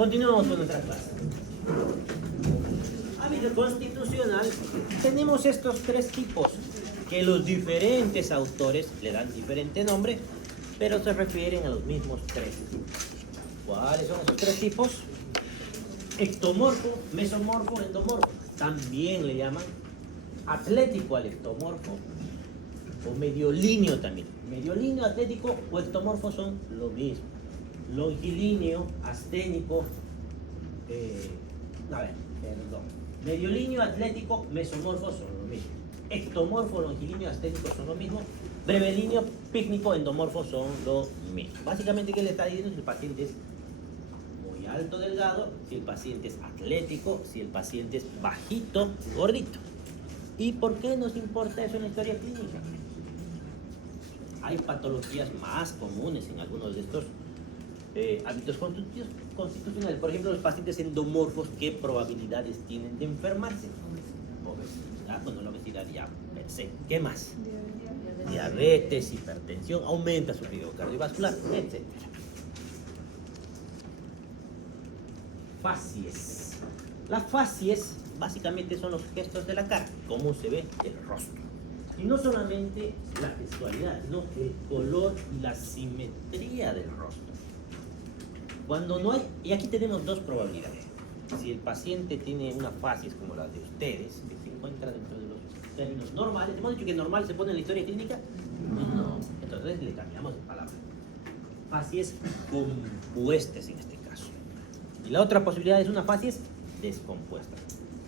Continuamos con nuestra clase. Hábito constitucional. Tenemos estos tres tipos que los diferentes autores le dan diferente nombre, pero se refieren a los mismos tres. ¿Cuáles son esos tres tipos? Ectomorfo, mesomorfo, endomorfo. También le llaman atlético al ectomorfo o mediolíneo también. Mediolíneo, atlético o ectomorfo son lo mismo. Longilíneo, asténico, mediolíneo, atlético, mesomorfo son lo mismo. Ectomorfo, longilíneo, asténico son lo mismo. Brevelíneo, pícnico, endomorfo son lo mismo. Básicamente, ¿qué le está diciendo? Si el paciente es muy alto, delgado, si el paciente es atlético, si el paciente es bajito, gordito. ¿Y por qué nos importa eso en la historia clínica? Hay patologías más comunes en algunos de estos hábitos constitucionales. Por ejemplo, los pacientes endomorfos, ¿qué probabilidades tienen de enfermarse? Obesidad, bueno, la obesidad ya per se. ¿Qué más? Diabetes, hipertensión, aumenta su riesgo cardiovascular, etc. Facies. Las facies básicamente son los gestos de la cara, cómo se ve el rostro. Y no solamente la textualidad, sino el color y la simetría del rostro. Cuando no hay, y aquí tenemos dos probabilidades. Si el paciente tiene una facies como la de ustedes, que se encuentra dentro de los términos normales, ¿hemos dicho que normal se pone en la historia clínica? No, entonces le cambiamos de palabra. Facies compuestas en este caso. Y la otra posibilidad es una facies descompuesta.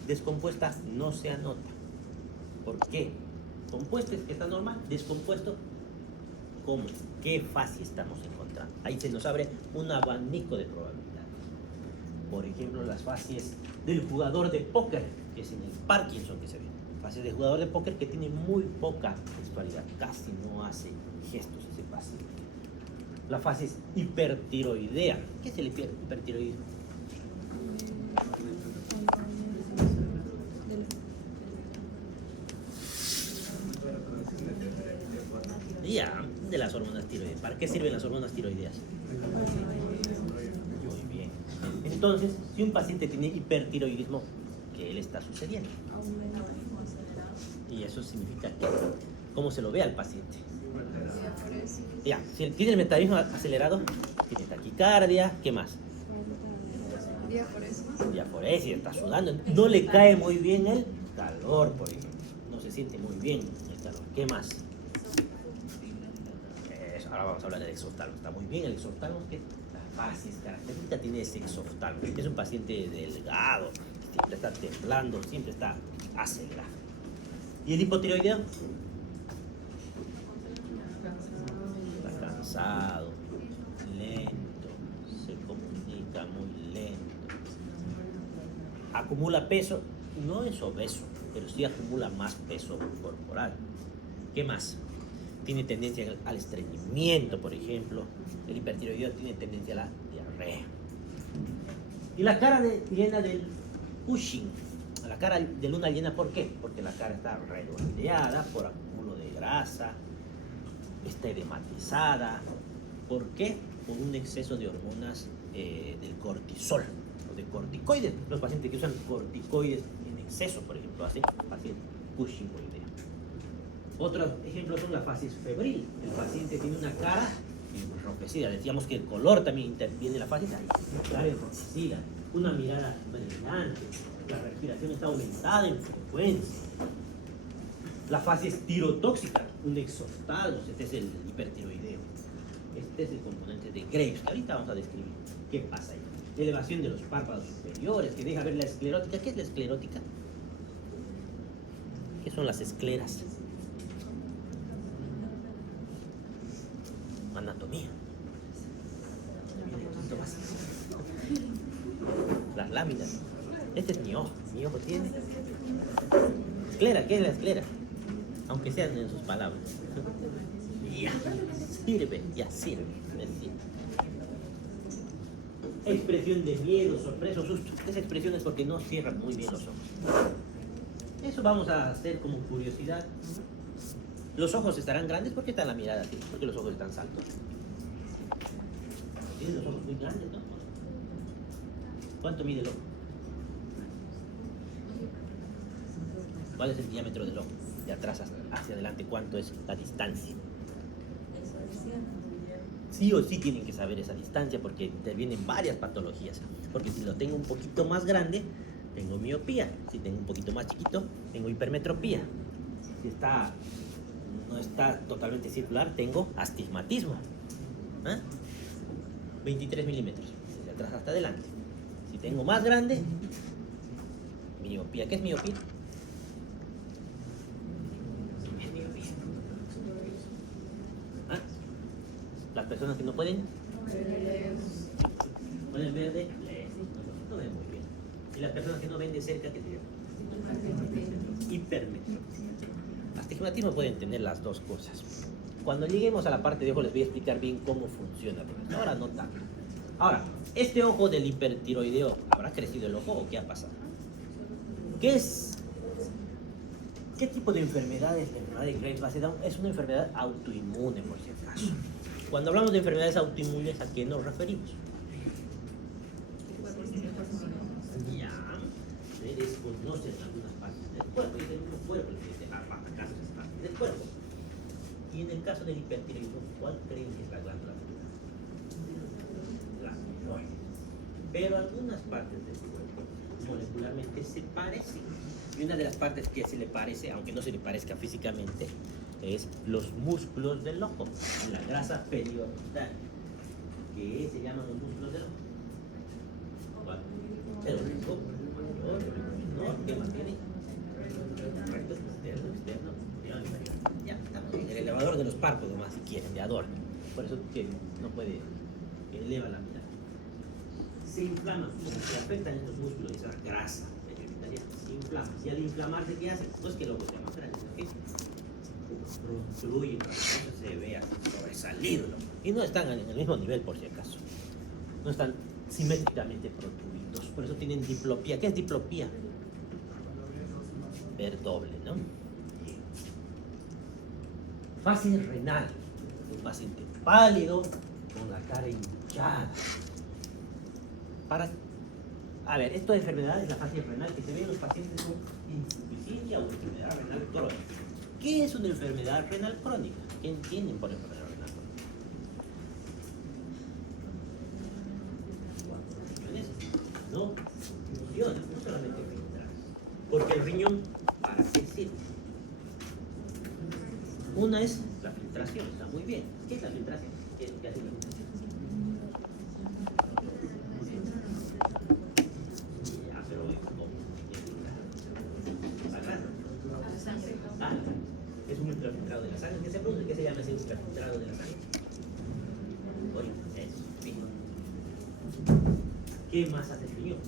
Descompuesta no se anota. ¿Por qué? Compuesto es que está normal, descompuesto, ¿cómo? ¿Qué facies estamos encontrando? Ahí se nos abre un abanico de probabilidades. Por ejemplo, las facies del jugador de póker, que es en el Parkinson que se ve. Facies del jugador de póker que tiene muy poca textualidad, casi no hace gestos ese paciente. La facies hipertiroidea. ¿Qué es el hipertiroidismo? Ya, de las hormonas tiroideas. ¿Para qué sirven las hormonas tiroideas? Muy bien. Entonces, si un paciente tiene hipertiroidismo, ¿qué le está sucediendo? Y eso significa que, ¿cómo se lo ve al paciente? Ya, si tiene el metabolismo acelerado, tiene taquicardia, ¿qué más? Diaforesis, está sudando, no le cae muy bien el calor, por ejemplo. No se siente muy bien el calor. ¿Qué más? Ahora vamos a hablar del exoftalmo. Está muy bien el exoftalmo, que la facies característica tiene ese exoftalmo. Es un paciente delgado, siempre está temblando, siempre está acelerado. ¿Y el hipotiroideo? Está cansado, lento, se comunica muy lento. Acumula peso, no es obeso, pero sí acumula más peso corporal. ¿Qué más? Tiene tendencia al estreñimiento, por ejemplo. El hipertiroideo tiene tendencia a la diarrea. Y la cara llena del Cushing. La cara de luna llena, ¿por qué? Porque la cara está redondeada por acúmulo de grasa, está edematizada. ¿Por qué? Por un exceso de hormonas del cortisol o de corticoides. Los pacientes que usan corticoides en exceso, por ejemplo, hacen paciente Cushingoidea. Otros ejemplos son la facies febril. El paciente tiene una cara enrojecida. Decíamos que el color también interviene en la facies. Cara enrojecida, una mirada brillante, la respiración está aumentada en frecuencia. La facies tirotóxica, un exoftalmo, este es el hipertiroideo. Este es el componente de Graves, que ahorita vamos a describir qué pasa ahí. Elevación de los párpados superiores, que deja ver la esclerótica. ¿Qué es la esclerótica? ¿Qué son las escleras? Anatomía. Las láminas. Este es mi ojo tiene esclera. ¿Qué es la esclera? Aunque sean en sus palabras. Ya sirve. Expresión de miedo, sorpresa, susto. Esa expresión es porque no cierran muy bien los ojos. Eso vamos a hacer como curiosidad. Los ojos estarán grandes porque está la mirada así, porque los ojos están saltos. Tienen los ojos muy grandes, ¿no? ¿Cuánto mide el ojo? ¿Cuál es el diámetro del ojo? De atrás hacia adelante, ¿cuánto es la distancia? Sí o sí tienen que saber esa distancia porque intervienen varias patologías. Porque si lo tengo un poquito más grande, tengo miopía. Si tengo un poquito más chiquito, tengo hipermetropía. Si no está totalmente circular, tengo astigmatismo. 23 milímetros, desde atrás hasta adelante. Si tengo más grande, miopía. ¿Qué es miopía? Las personas que no pueden ver de lejos, no ven muy bien. Y las personas que no ven de cerca, ¿qué tienen? Hipermetropía. Astigmatismo pueden tener las dos cosas. Cuando lleguemos a la parte de ojo les voy a explicar bien cómo funciona. Ahora no tanto. Ahora, este ojo del hipertiroideo, ¿habrá crecido el ojo o qué ha pasado? ¿Qué tipo de enfermedad es la enfermedad de Graves-Bassett-Down? Es una enfermedad autoinmune, por si acaso. Cuando hablamos de enfermedades autoinmunes, ¿a qué nos referimos? Ya, se desconocen algunas partes del cuerpo. Y el cuerpo dice, casos es parte del cuerpo. Y en el caso del hipertiroidismo, ¿cuál creen que es la glándula tiroides? La tiroides. Pero algunas partes del cuerpo molecularmente se parecen. Y una de las partes que se le parece, aunque no se le parezca físicamente, es los músculos del ojo, la grasa periorbital. ¿Qué se llaman los músculos del ojo? ¿Cuál? El rico, no, ¿qué más tiene? Recto, externo, ya, estamos bien. El elevador de los párpados nomás, si quieren, de adorno. Por eso que no puede, que eleva la mirada. Se inflaman, como se afectan estos músculos, esa grasa periorbital, se inflama. Y al inflamarse, ¿qué hace? No es que el ojo sea más grande, ¿qué? Protruye, para que se vea sobresalido. Y no están en el mismo nivel, por si acaso. No están simétricamente protruidos. Por eso tienen diplopía. ¿Qué es diplopía? Ver doble, ¿no? Fase renal. Un paciente pálido, con la cara hinchada. A ver, esto de enfermedades, la fase renal que se ve en los pacientes con insuficiencia o enfermedad renal crónica. ¿Qué es una enfermedad renal crónica? ¿Qué entienden por enfermedad renal crónica? No, funciones, no solamente filtrar. Porque el riñón, ¿para qué sirve? Una es la filtración, está muy bien. ¿Qué es la filtración? ¿Qué hace la filtración? Ya, pero ¿cómo? La grasa. Es un ultrafiltrado de la sangre. ¿Qué se produce? ¿Qué se llama ese ultrafiltrado de la sangre? Oye, eso, sí. ¿Qué más hace el riñón?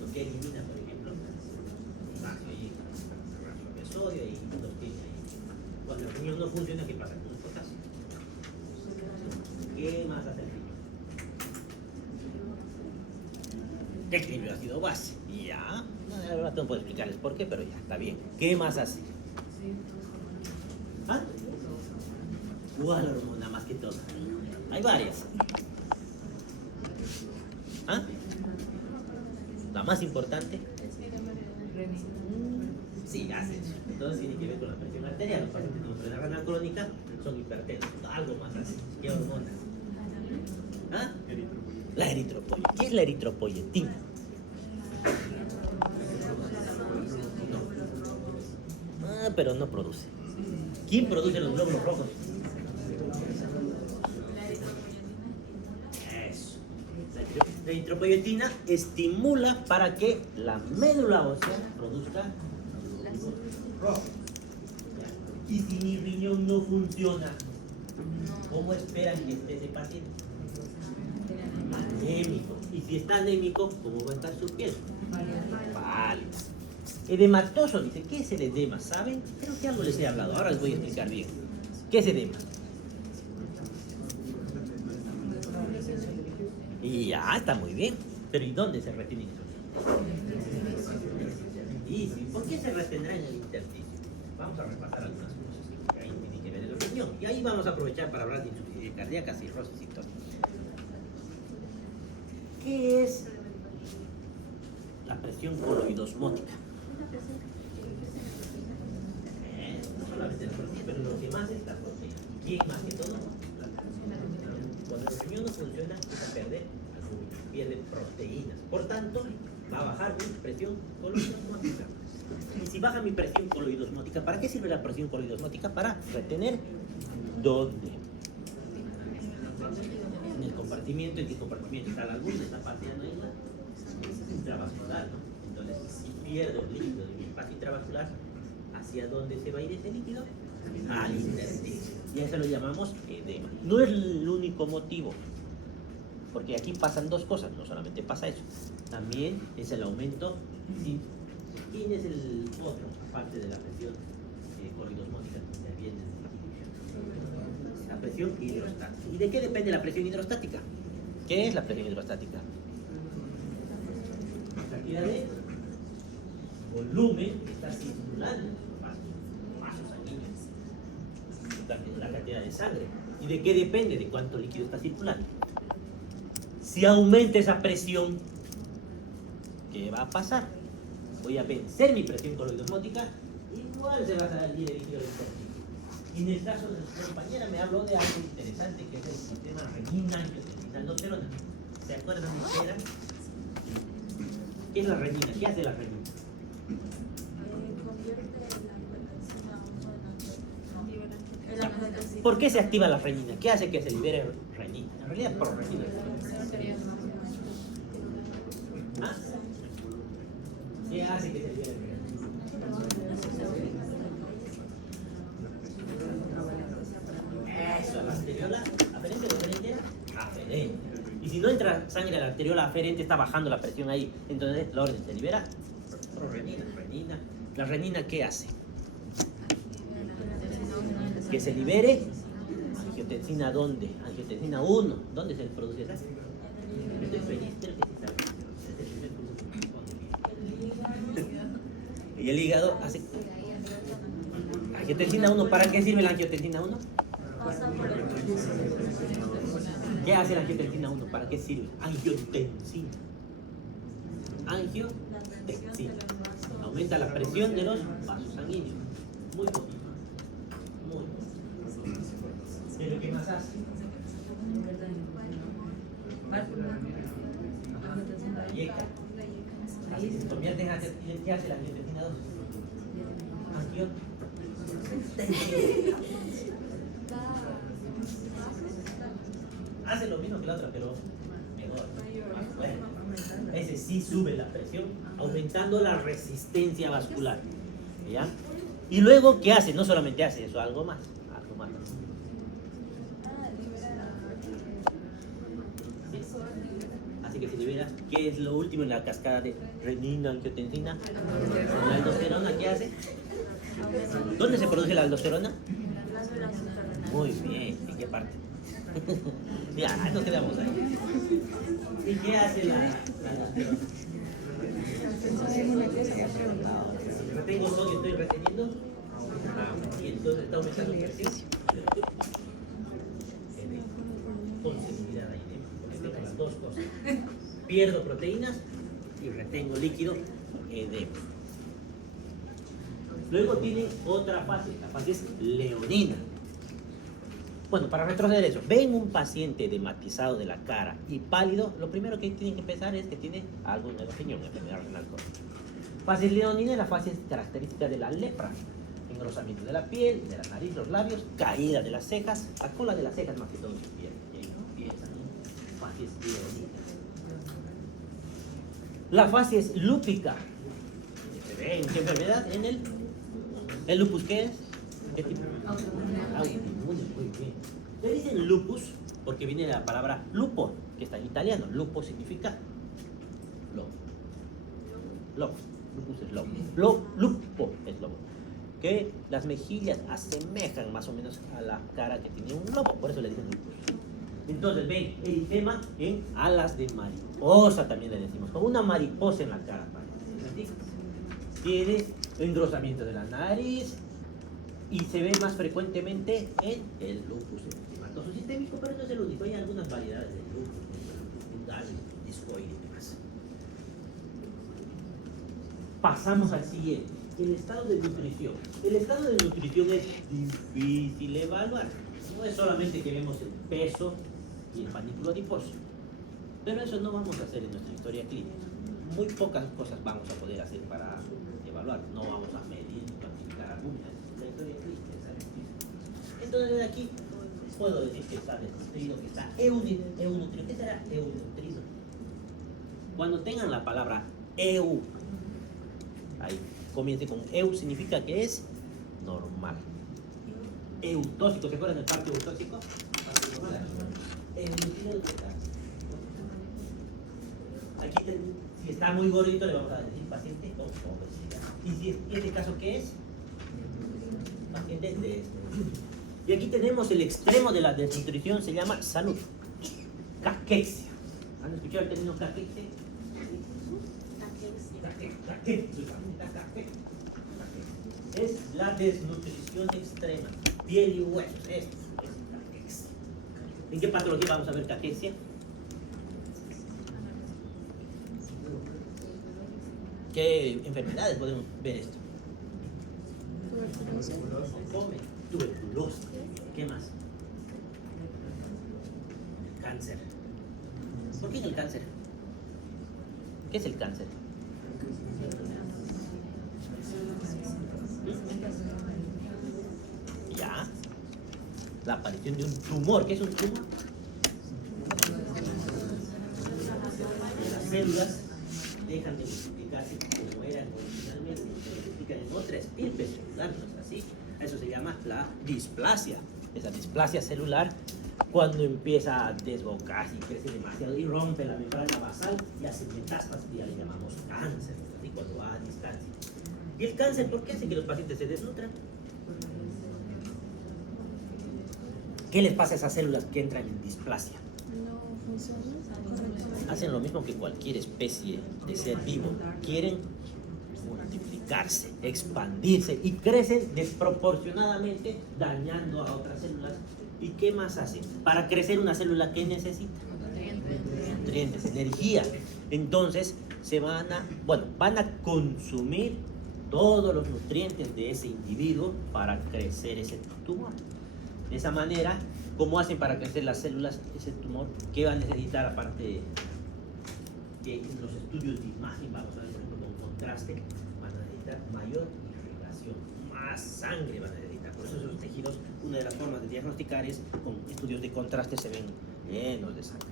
Lo que elimina, por ejemplo, rastro de sodio y los tiene ahí. Cuando el riñón no funciona, ¿qué pasa con el potasio? ¿Qué más hace el riñón? Equilibrio ácido-base. Ya. Ahora no puedo explicarles por qué, pero ya, está bien. ¿Qué más hace? ¿Ah? ¿Cuál hormona más que todas? Hay varias. ¿Ah? La más importante. Sí, hace eso. Entonces tiene que ver con la presión arterial. Los pacientes con enfermedad renal crónica son hipertensos. Algo más hace. ¿Qué hormona? ¿Ah? La eritropoyetina. ¿Qué es la eritropoyetina? Pero no produce. ¿Quién produce los glóbulos rojos? Eso. La eritropoyetina estimula para que la médula ósea produzca glóbulos rojos. Y si mi riñón no funciona, ¿cómo esperan que esté ese paciente? Anémico. Y si está anémico, ¿cómo va a estar su piel? Pálido. Edematoso, dice. ¿Qué es el edema? ¿Saben? Creo que algo les he hablado. Ahora les voy a explicar bien. ¿Qué es edema? Y ya, está muy bien. Pero ¿y dónde se retiene eso? Y ¿por qué se retendrá en el intersticio? Vamos a repasar algunas cosas que ahí tiene que ver el riñón. Y ahí vamos a aprovechar para hablar de insuficiencia cardíaca, cirrosis y todo. ¿Qué es la presión coloidosmótica? No solamente la proteína, pero lo que más es la proteína. ¿Quién más que todo? La proteína. Cuando el riñón no funciona, empieza a perder albúmina, pierde proteínas. Por tanto, va a bajar mi presión coloidosmótica. Y si baja mi presión coloidosmótica, ¿para qué sirve la presión coloidosmótica? Para retener ¿dónde? En el compartimiento. ¿En qué compartimiento está la albúmina? Está paseando en la intravascular, ¿no? Entonces, si pierdo líquido de mi espacio intravascular, ¿hacia dónde se va a ir ese líquido? Al intersticio. Y a eso lo llamamos edema. No es el único motivo, porque aquí pasan dos cosas, no solamente pasa eso, también es el aumento. ¿Sí? ¿Quién es el otro, aparte de la presión coloidosmótica que interviene en el equilibrio? La presión hidrostática. ¿Y de qué depende la presión hidrostática? ¿Qué es la presión hidrostática? La cantidad de volumen que está circulando vasos sanguíneos, la cantidad de sangre. ¿Y de qué depende? De cuánto líquido está circulando. Si aumenta esa presión, ¿qué va a pasar? Voy a vencer mi presión coloidosmótica, igual se va a salir el líquido del intestino. Y en el caso de nuestra compañera me habló de algo interesante que es el sistema renina-angiotensina-aldosterona. ¿Se acuerdan de qué era? ¿Qué es la renina? ¿Qué hace la renina? ¿Por qué se activa la renina? ¿Qué hace que se libere renina? En realidad prorrenina. ¿Ah? ¿Qué hace que se libere renina? Eso, la arteriola aferente o aferente era aferente. Y si no entra sangre a la arteriola aferente, está bajando la presión ahí. Entonces la orden se libera prorrenina, renina. ¿La renina qué hace? Que se libere angiotensina. ¿Dónde? Angiotensina 1. ¿Dónde se produce esa? Y el hígado hace angiotensina 1. ¿Para qué sirve la angiotensina 1? ¿Qué hace la angiotensina 1? ¿Para qué sirve? Angiotensina. Angiotensina. Aumenta la presión de los vasos sanguíneos. Muy poquito. Muy poquito. ¿Qué es lo que más hace? Yeca. Así se convierte en angiotensina. ¿Qué hace la angiotensina 2? Angiotensina. Hace lo mismo que la otra, pero mejor. Bueno, ese sí sube la presión, aumentando la resistencia vascular. ¿Ya? Y luego, ¿qué hace? No solamente hace eso, algo más. Algo más. ¿Sí? Así que se libera. ¿Qué es lo último en la cascada de renina, angiotensina? La aldosterona, ¿qué hace? ¿Dónde se produce la aldosterona? Muy bien, ¿en qué parte? Ya, nos quedamos ahí. ¿Y qué hace la aldosterona? ¿Retengo sodio? ¿Estoy reteniendo? Y entonces está aumentando la presión. Con seguridad ahí, porque tengo las dos cosas. Pierdo proteínas y retengo líquido, edema. Luego tiene otra fase, la fase es leonina. Bueno, para retroceder eso, ven un paciente edematizado de la cara y pálido, lo primero que tienen que pensar es que tiene algo en el riñón, enfermedad renal crónica. Fase leonina es la fase característica de la lepra: engrosamiento de la piel, de la nariz, los labios, caída de las cejas, la cola de las cejas más que todo su piel. Fase leonina. La fase es lúpica. ¿En qué enfermedad? En el lupus, ¿qué es? ¿Qué tipo? Autoinmune, muy bien. Le dicen lupus porque viene de la palabra lupo, que está en italiano. Lupo significa lobo. Lobo. Lupus es lobo. Lupo es lobo. Que las mejillas asemejan más o menos a la cara que tiene un lobo, por eso le dicen lupus. Entonces ven, eritema en alas de mariposa, también le decimos, como una mariposa en la cara. Tiene engrosamiento de la nariz y se ve más frecuentemente en el lupus eritematoso sistémico, pero no es el único, hay algunas variedades del lupus escoire y demás. Pasamos al siguiente, el estado de nutrición. El estado de nutrición es difícil de evaluar. No es solamente que vemos el peso y el panículo adiposo. Pero eso no vamos a hacer en nuestra historia clínica. Muy pocas cosas vamos a poder hacer para evaluar. No vamos a medir ni cuantificar algunas. La historia clínica es algo difícil. Entonces de aquí puedo decir que está desnutrido, que está eunutrido. ¿Qué será eunutrido? Cuando tengan la palabra eu, ahí comience con eu, significa que es normal. Eutóxico, ¿se acuerdan del parque eutóxico? Eunutrido, ¿qué está? Aquí, si está muy gordito, le vamos a decir paciente con obesidad. Y si en este caso, ¿qué es? Paciente desnutrido. Y aquí tenemos el extremo de la desnutrición, se llama salud. Caquexia. ¿Han escuchado el término caquexia? Es la desnutrición extrema. Piel y huesos. Esto es caquexia. ¿En qué patología vamos a ver caquexia? ¿Qué enfermedades podemos ver esto? Tuberculosis. ¿Qué más? Cáncer. ¿Por qué es el cáncer? ¿Qué es el cáncer? Ya. La aparición de un tumor. ¿Qué es un tumor? Las células dejan de multiplicarse como eran originalmente, se multiplican en otra estirpe celular, ¿no es así? Eso se llama la displasia. Esa displasia celular, cuando empieza a desbocarse y crece demasiado y rompe la membrana basal y hace metástasis, ya le llamamos cáncer, ¿no es así? Cuando va a distancia. ¿Y el cáncer por qué hace que los pacientes se desnutran? ¿Qué les pasa a esas células que entran en displasia? Hacen lo mismo que cualquier especie de ser vivo. Quieren multiplicarse, expandirse y crecen desproporcionadamente, dañando a otras células. ¿Y qué más hacen? Para crecer una célula, ¿qué necesita? Nutrientes, energía. Entonces van a consumir todos los nutrientes de ese individuo para crecer ese tumor. De esa manera, ¿cómo hacen para crecer las células, ese tumor? ¿Qué va a necesitar aparte de que en los estudios de imagen, vamos a ver, por ejemplo, con contraste, van a necesitar mayor irrigación, más sangre van a necesitar? Por eso esos tejidos, una de las formas de diagnosticar es con estudios de contraste, se ven llenos de sangre.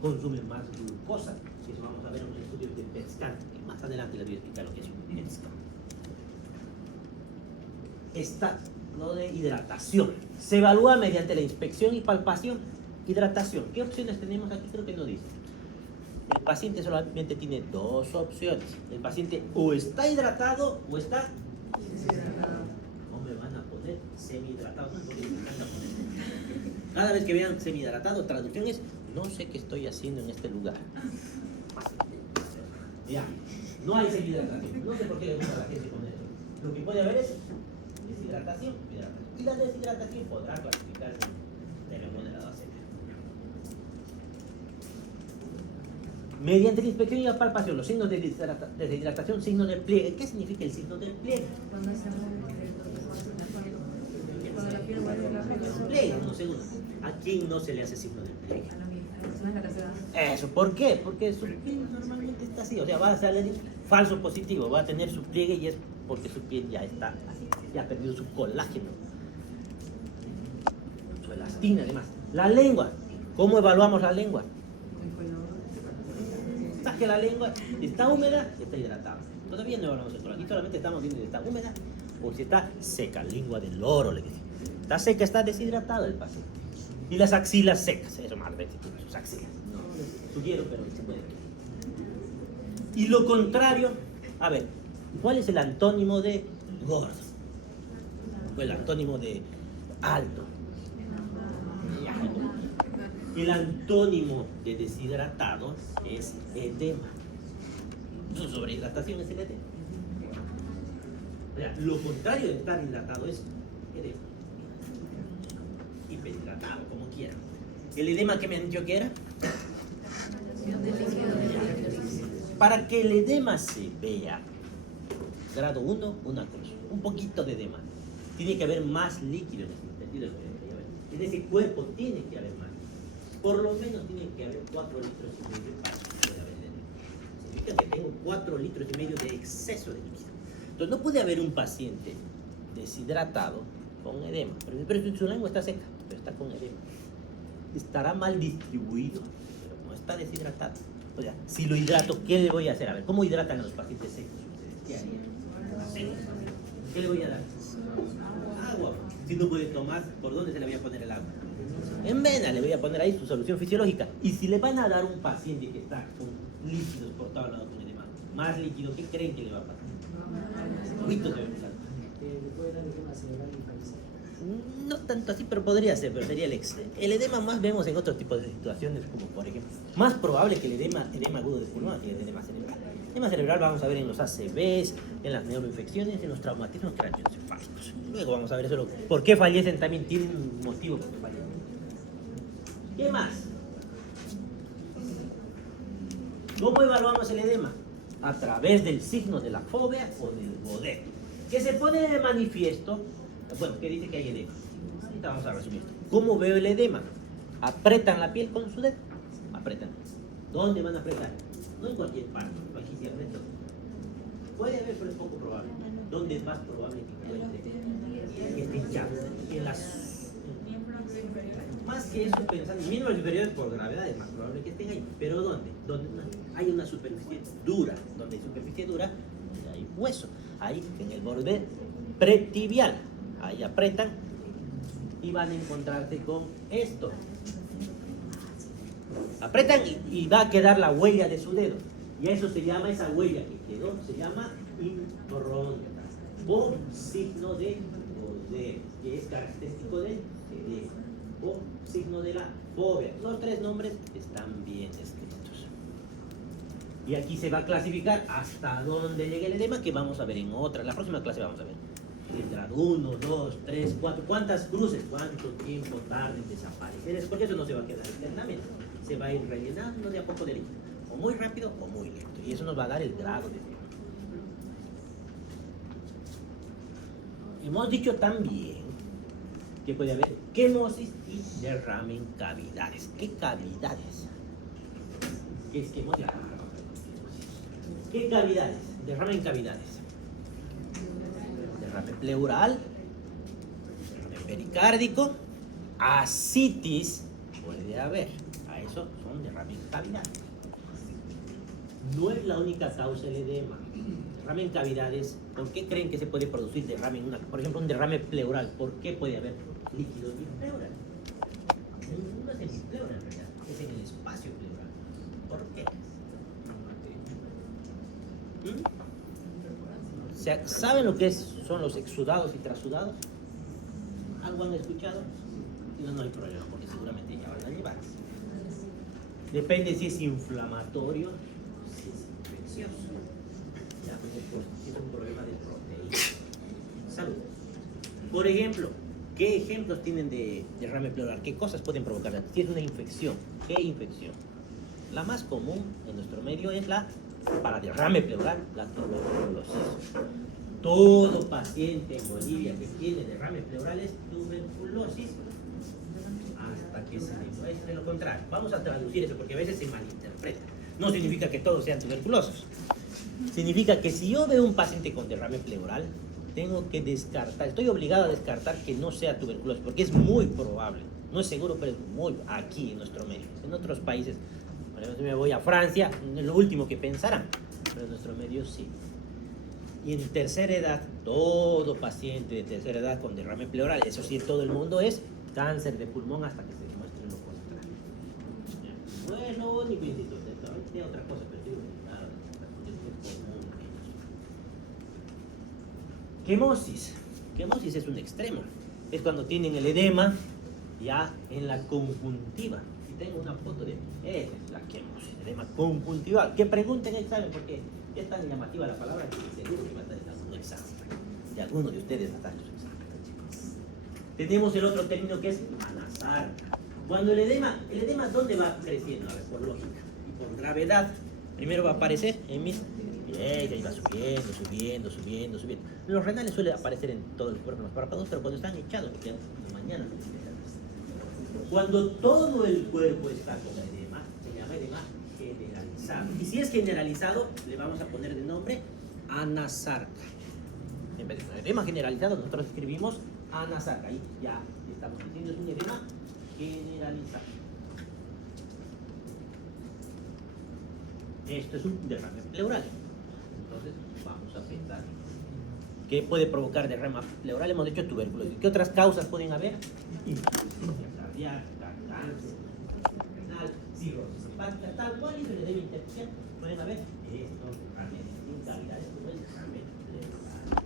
Consumen más glucosa, si eso vamos a ver en los estudios de PET scan, y más adelante les voy a explicar lo que es un PET scan. Está lo de hidratación. Se evalúa mediante la inspección y palpación. Hidratación. ¿Qué opciones tenemos aquí? Creo que no dice. El paciente solamente tiene dos opciones. El paciente o está hidratado o está deshidratado. No me van a poner semihidratado. Cada vez que vean semihidratado, traducción es: no sé qué estoy haciendo en este lugar. Ya, no hay semihidratación. No sé por qué le gusta a la gente poner eso. Lo que puede haber es deshidratación, hidratación. Y la deshidratación podrá clasificarse de lo moderado a severo. Mediante la inspección y la palpación, los signos de deshidratación, signo del pliegue. ¿Qué significa el signo del pliegue? Pliegue, un segundo. ¿A quién no se le hace signo del pliegue? Eso, ¿por qué? Porque su piel normalmente está así, o sea, va a salir falso positivo, va a tener su pliegue y es porque su piel ya está así, ya ha perdido su colágeno, su elastina, además. La lengua, ¿cómo evaluamos la lengua? Está que la lengua está húmeda, está hidratada. Todavía no evaluamos esto, aquí solamente estamos viendo si está húmeda o si está seca, lengua del loro, le dije. Está seca, está deshidratado el paciente. Y las axilas secas, eso más veces, sus axilas. No, sugiero, pero se puede. Y lo contrario, a ver, ¿cuál es el antónimo de gordo? O el antónimo de alto. El antónimo de deshidratado es edema. Su sobrehidratación es el edema. O sea, lo contrario de estar hidratado es edema. Hiperhidratado, como quieran. ¿El edema que me han dicho que era? para que el edema se vea, grado 1, una cruz, un poquito de edema. Tiene que haber más líquido en ese intestino. En ese cuerpo tiene que haber más. Por lo menos tiene que haber 4 litros y medio para que pueda haber edema. Significa que tengo 4 litros y medio de exceso de líquido. Entonces no puede haber un paciente deshidratado con edema. Pero su lengua está seca, pero está con edema. Estará mal distribuido, pero no está deshidratado. O sea, si lo hidrato, ¿qué le voy a hacer? A ver, ¿cómo hidratan a los pacientes secos ustedes? ¿Qué le voy a dar? Agua. Si no puede tomar, ¿por dónde se le voy a poner el agua? En vena le voy a poner ahí su solución fisiológica. Y si le van a dar un paciente que está con líquidos por todos lados con edema, más líquido, ¿qué creen que le va a pasar? Juguitos debe pasar. ¿Le puede dar edema cerebral localizado? No tanto así, pero podría ser, pero sería el exceso. El edema más vemos en otro tipo de situaciones, como por ejemplo, más probable que el edema agudo de pulmón que el edema cerebral. El edema cerebral vamos a ver en los ACVs, en las neuroinfecciones, en los traumatismos craneoencefálicos. Luego vamos a ver eso, por qué fallecen también, tienen un motivo por qué fallecen. ¿Qué más? ¿Cómo evaluamos el edema? A través del signo de la fobia o del bodego, que se pone de manifiesto. Bueno, que dice que hay edema. Ahorita vamos a resumir esto. ¿Cómo veo el edema? Apretan la piel con su dedo. Apretan. ¿Dónde van a apretar? No en cualquier parte, bajiciamente. Puede haber, pero es poco probable. ¿Dónde es más probable que esté hinchado? En las... Más que eso, pensando en miembros inferiores por gravedad, es más probable que estén ahí. ¿Pero dónde? Donde hay una superficie dura. Donde hay superficie dura, hay hueso. Ahí, en el borde pretibial. Ahí apretan y van a encontrarse con esto. Apretan y va a quedar la huella de su dedo. Y a eso se llama, esa huella que quedó, se llama impronta o signo de bodego, que es característico del edema, o signo de la fobia. Los 3 nombres están bien escritos. Y aquí se va a clasificar hasta dónde llega el edema, que vamos a ver en otra. La próxima clase vamos a ver. El grado 1, 2, 3, 4. ¿Cuántas cruces? ¿Cuánto tiempo tarda en desaparecer? Porque eso no se va a quedar eternamente. Se va a ir rellenando de a poco de líquido. O muy rápido o muy lento. Y eso nos va a dar el grado de edema. Hemos dicho también que puede haber quemosis y derrame en cavidades. ¿Qué cavidades? ¿Qué es quemosis? ¿Qué cavidades? Derrame en cavidades. Derrame pleural, derrame pericárdico, ascitis puede haber. A eso son derrame en cavidades. No es la única causa del edema. Derrame en cavidades, ¿por qué creen que se puede producir derrame en una? Por ejemplo, un derrame pleural, ¿por qué puede haber líquido en el pleural? No es en el pleural en realidad, es en el espacio pleural. ¿Por qué? ¿Saben lo que son los exudados y trasudados? ¿Algo han escuchado? No hay problema, porque seguramente ya van a llevar. Depende si es inflamatorio, si es infeccioso. Ya, si es un problema de proteína. Salud. Por ejemplo, ¿qué ejemplos tienen de derrame pleural? ¿Qué cosas pueden provocar? Si es una infección, ¿qué infección? La más común en nuestro medio es para derrame pleural, la tuberculosis. Todo paciente en Bolivia que tiene derrame pleural es tuberculosis hasta que se demuestre lo contrario. Vamos a traducir eso porque a veces se malinterpreta. No significa que todos sean tuberculosos. Significa que si yo veo un paciente con derrame pleural, tengo que descartar, estoy obligado a descartar que no sea tuberculosis, porque es muy probable. No es seguro, pero es muy aquí en nuestro medio. En otros países, por ejemplo, si me voy a Francia, es lo último que pensarán, pero en nuestro medio sí. Y en tercera edad, todo paciente de tercera edad con derrame pleural, eso sí, en todo el mundo es cáncer de pulmón hasta que se demuestre lo contrario. No es lo único, insisto, tiene otra cosa, pero digo, nada, quemosis. Quemosis es un extremo. Es cuando tienen el edema ya en la conjuntiva. Y tengo una foto de esa es la quemosis, edema conjuntival. Que pregunten el examen porque es tan llamativa la palabra que seguro que va a estar en algún examen. De alguno de ustedes va a estar en su examen. Tenemos el otro término que es anasarca. Cuando el edema, ¿dónde va creciendo? A ver, por lógica y por gravedad. Primero va a aparecer en mis... Y ahí va subiendo, subiendo, subiendo, subiendo. Los renales suelen aparecer en todo el cuerpo, en los párpados, pero cuando están echados, que quedan mañana. Cuando todo el cuerpo está con edema, se llama edema generalizado. Y si es generalizado, le vamos a poner de nombre anasarca. En vez de edema generalizado, nosotros escribimos anasarca. Ahí ya estamos diciendo es un edema generalizado. Esto es un derrame pleural. Entonces, vamos a pensar qué puede provocar derrame pleural. Hemos dicho tuberculosis. ¿Qué otras causas pueden haber? Insuficiencia cardíaca, cáncer renal, cirrosis hepática, tal cual y el edema intersticial. Pueden haber estos derrames incavidades como el derrame pleural.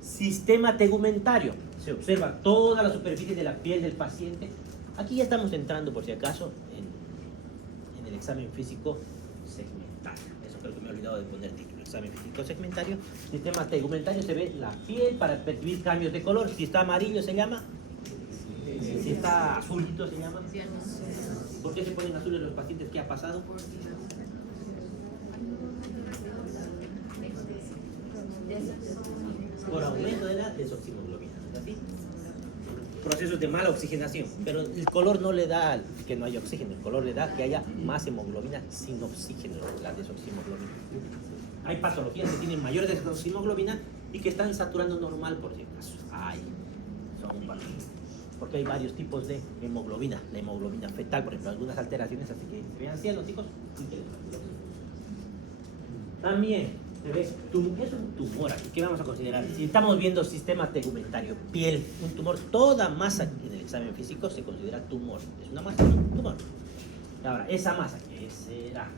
Sistema tegumentario. Se observa toda la superficie de la piel del paciente. Aquí ya estamos entrando, por si acaso, en el examen físico segmentario. Eso creo que me he olvidado de poner título. Examen físico segmentario. Sistema tegumentario, se ve la piel para percibir cambios de color. Si está amarillo se llama. Si está azulito se llama. ¿Por qué se ponen azules los pacientes? ¿Qué ha pasado? Por aumento de la desoximoglobina. ¿Es así? Procesos de mala oxigenación, pero el color no le da que no haya oxígeno, el color le da que haya más hemoglobina sin oxígeno, la desoximoglobina. Hay patologías que tienen mayor desoximoglobina y que están saturando normal, por si acaso. Son patologías. Porque hay varios tipos de hemoglobina. La hemoglobina fetal, por ejemplo, algunas alteraciones, así que vean ancianos, chicos. También se ve, es un tumor aquí. ¿Qué vamos a considerar? Si estamos viendo sistema tegumentario, piel, un tumor, toda masa en el examen físico se considera tumor. Es una masa, un tumor. Ahora, esa masa, ¿qué será?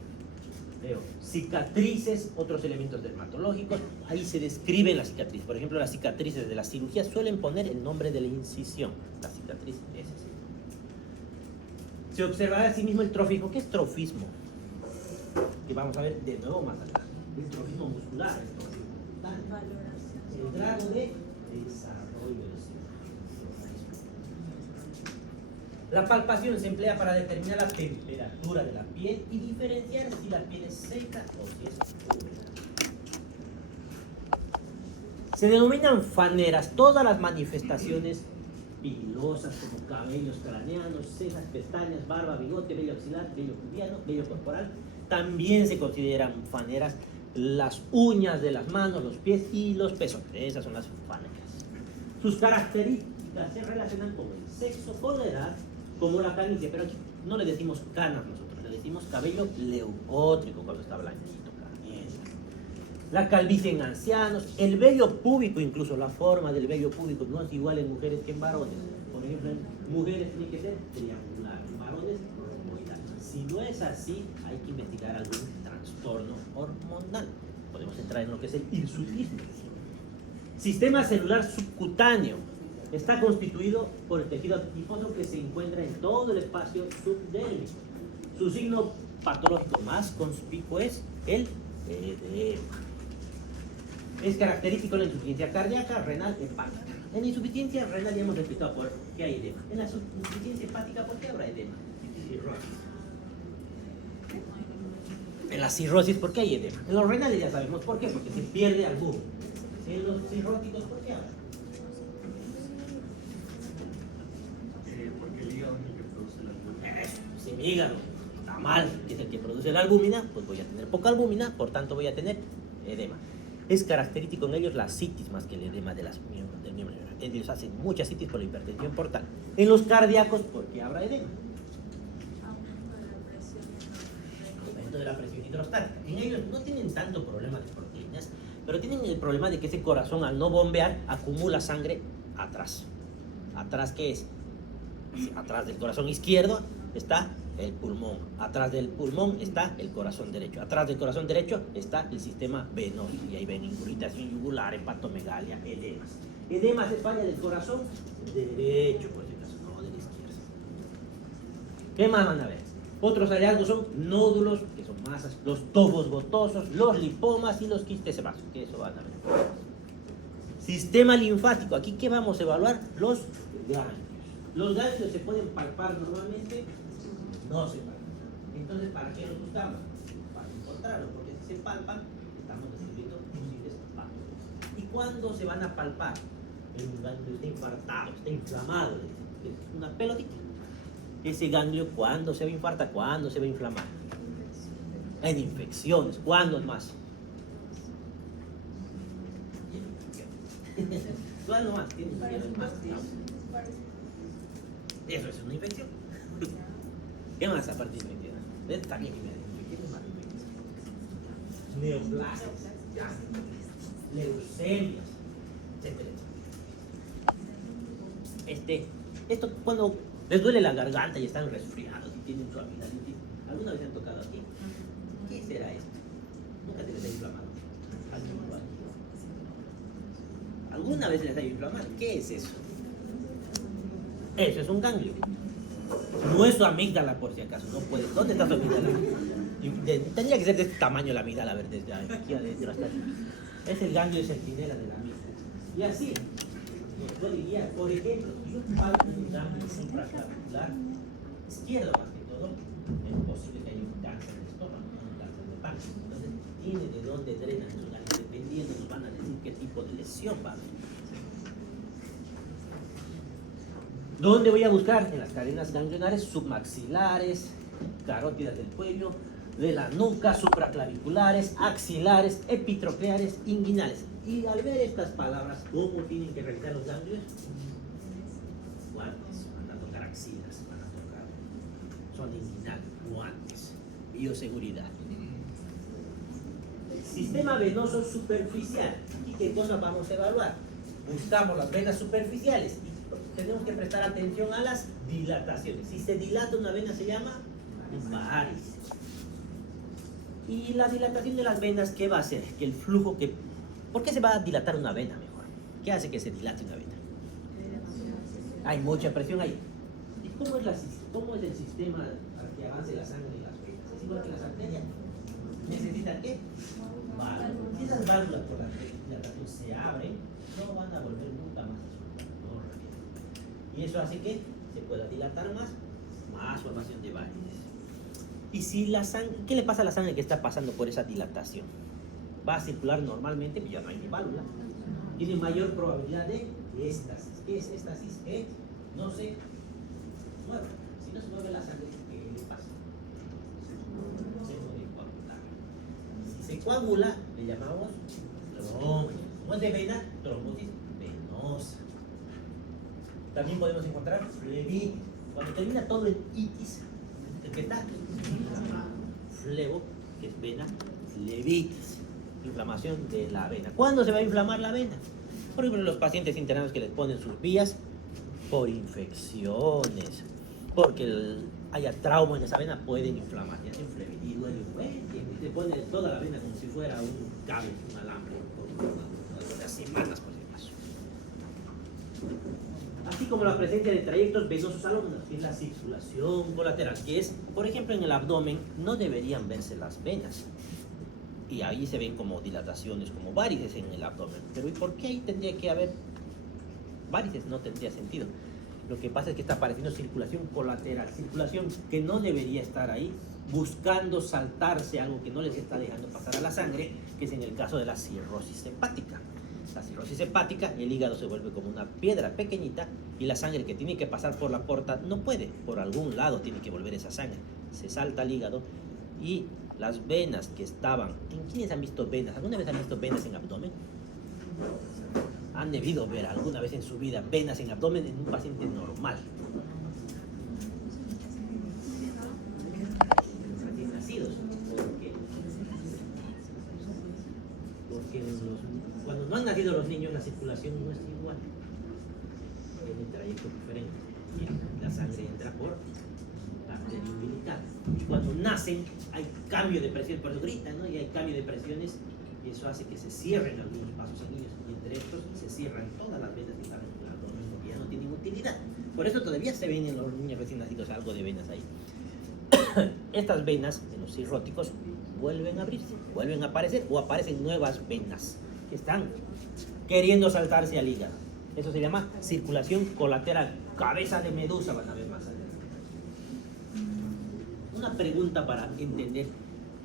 Veo cicatrices, otros elementos dermatológicos. Ahí se describen las cicatrices. Por ejemplo, las cicatrices de la cirugía suelen poner el nombre de la incisión. La cicatriz es así. Se observará asimismo el trofismo. ¿Qué es trofismo? Que vamos a ver de nuevo más adelante. El trofismo muscular, el trofismo muscular. El grado de desarrollo del organismo. La palpación se emplea para determinar la temperatura de la piel y diferenciar si la piel es seca o si es húmeda. Se denominan faneras todas las manifestaciones pilosas como cabellos craneanos, cejas, pestañas, barba, bigote, vello axilar, vello pubiano, vello corporal. También se consideran faneras las uñas de las manos, los pies y los pezones. Esas son las faneras. Sus características se relacionan con el sexo, con la edad, como la calvicie, pero aquí no le decimos canas nosotros, le decimos cabello leucótrico cuando está blanquito, caliente. La calvicie en ancianos, el vello púbico, incluso la forma del vello púbico no es igual en mujeres que en varones. Por ejemplo, en mujeres tiene que ser triangular, en varones romboidal. Si no es así, hay que investigar algún trastorno hormonal. Podemos entrar en lo que es el hirsutismo. Sistema celular subcutáneo. Está constituido por el tejido adiposo que se encuentra en todo el espacio subdérmico. Su signo patológico más conspicuo es el edema. Es característico la insuficiencia cardíaca, renal, hepática. En la insuficiencia renal ya hemos explicado por qué hay edema. En la insuficiencia hepática, ¿por qué habrá edema? Cirrosis. En la cirrosis, ¿por qué hay edema? En los renales ya sabemos por qué, porque se pierde albúmina. En los cirróticos, ¿por qué habrá? Porque el hígado es el que produce la albúmina. Si mi hígado está mal, que es el que produce la albúmina, pues voy a tener poca albúmina, por tanto voy a tener edema. Es característico en ellos la citis más que el edema de las miembros del miembro. Ellos hacen mucha citis por la hipertensión portal. En los cardíacos, ¿por qué habrá edema? Aumento de la presión hidrostática. En ellos no tienen tanto problema de proteínas, pero tienen el problema de que ese corazón al no bombear acumula sangre atrás. ¿Atrás qué es? Atrás del corazón izquierdo está el pulmón, atrás del pulmón está el corazón derecho, atrás del corazón derecho está el sistema venoso y ahí ven irritación yugular, hepatomegalia, edemas. Edemas es falla del corazón derecho, por si acaso, no de la izquierda. ¿Qué más van a ver? Otros hallazgos son nódulos, que son masas, los tubos gotosos, los lipomas y los quistes sebáceos, que eso van a ver. Sistema linfático, aquí ¿qué vamos a evaluar? Los ganglios. Los ganglios se pueden palpar normalmente, no se palpan. Entonces, ¿para qué nos buscamos? contrario, porque si se palpan, estamos describiendo posibles patologías. ¿Y cuándo se van a palpar? En un ganglio está infartado, está inflamado, es una pelotita. Ese ganglio, ¿cuándo se va a infartar? ¿Cuándo se va a inflamar? En infecciones. ¿Cuándo más? ¿Cuándo más? ¿Tiene más? Eso es una infección. ¿Qué más aparte de infecciones? También infecciones más infecciones. Neoplasias, leucemias, etcétera. Esto cuando les duele la garganta y están resfriados y tienen su amigdalitis, ¿alguna vez han tocado aquí? ¿Qué será esto? Nunca se les ha inflamado. ¿Alguna vez se les ha inflamado? ¿Qué es eso? Eso es un ganglio. No es su amígdala, por si acaso. No puede. ¿Dónde está su amígdala? Tendría que ser de este tamaño la amígdala, a ver, desde aquí adentro hasta aquí. Es el ganglio centinela de la amígdala. Y así, yo diría, por ejemplo, si yo palpo un ganglio supraclavicular izquierdo más que todo, es posible que haya un cáncer de estómago, un cáncer de páncreas. Entonces, tiene de dónde drenan su ganglio, dependiendo, nos van a decir qué tipo de lesión va a haber. ¿Dónde voy a buscar? En las cadenas ganglionares submaxilares, carótidas del cuello, de la nuca, supraclaviculares, axilares, epitrocleares, inguinales. Y al ver estas palabras, ¿cómo tienen que realizar los ganglios? Guantes, van a tocar axilas, van a tocar zona inguinal, guantes, bioseguridad. Sistema venoso superficial. ¿Y qué cosas vamos a evaluar? Buscamos las venas superficiales. Tenemos que prestar atención a las dilataciones. Si se dilata una vena se llama varices. Y la dilatación de las venas, ¿qué va a hacer? Que el flujo que... ¿Por qué se va a dilatar una vena mejor? ¿Qué hace que se dilate una vena? Hay mucha presión ahí. ¿Y cómo es el sistema para que avance la sangre en las venas? Es igual que las arterias. ¿Necesitan qué? Válvulas. Si esas válvulas por la dilatación se abren, no van a volver nunca más a su lugar. Y eso hace que se pueda dilatar más formación de varices. Y si la sangre, ¿qué le pasa a la sangre que está pasando por esa dilatación? Va a circular normalmente, pero ya no hay ni válvula. Tiene mayor probabilidad de éstasis. ¿Qué es éstasis? Que no se mueve. Si no se mueve la sangre, ¿qué le pasa? Se puede coagular. Si se coagula, le llamamos trombosis. ¿Cómo es de vena? Trombosis venosa. También podemos encontrar flebitis. Cuando termina todo en itis, ¿qué está? Flebo, que es vena, flebitis, inflamación de la vena. ¿Cuándo se va a inflamar la vena? Por ejemplo, los pacientes internados que les ponen sus vías por infecciones, porque haya trauma en esa vena, pueden inflamar, y hacen flebitis, y duele un buen tiempo, y se pone toda la vena como si fuera un cable, un alambre, por unas semanas por si acaso. Así como la presencia de trayectos venosos alógenos, que es la circulación colateral, que es, por ejemplo, en el abdomen no deberían verse las venas. Y ahí se ven como dilataciones, como varices en el abdomen. Pero ¿y por qué ahí tendría que haber varices? No tendría sentido. Lo que pasa es que está apareciendo circulación colateral, circulación que no debería estar ahí, buscando saltarse algo que no les está dejando pasar a la sangre, que es en el caso de la cirrosis hepática. La cirrosis hepática, el hígado se vuelve como una piedra pequeñita y la sangre que tiene que pasar por la porta no puede, por algún lado tiene que volver esa sangre. Se salta al hígado y las venas que estaban... ¿En quiénes han visto venas? ¿Alguna vez han visto venas en abdomen? Han debido ver alguna vez en su vida venas en abdomen en un paciente normal. Recién nacidos. Porque cuando no han nacido los niños la circulación no es igual. Tiene un trayecto diferente. La sangre entra por arteria umbilical. Y cuando nacen hay cambio de presión, por eso gritan, ¿no? Y hay cambio de presiones y eso hace que se cierren algunos vasos sanguíneos y entre estos se cierran todas las venas que están en el abdomen porque ya no tienen utilidad. Por eso todavía se ven en los niños recién nacidos algo de venas ahí. Estas venas en los cirróticos vuelven a abrirse, vuelven a aparecer o aparecen nuevas venas que están queriendo saltarse al hígado. Eso se llama circulación colateral. Cabeza de medusa van a ver más adelante. Una pregunta para entender.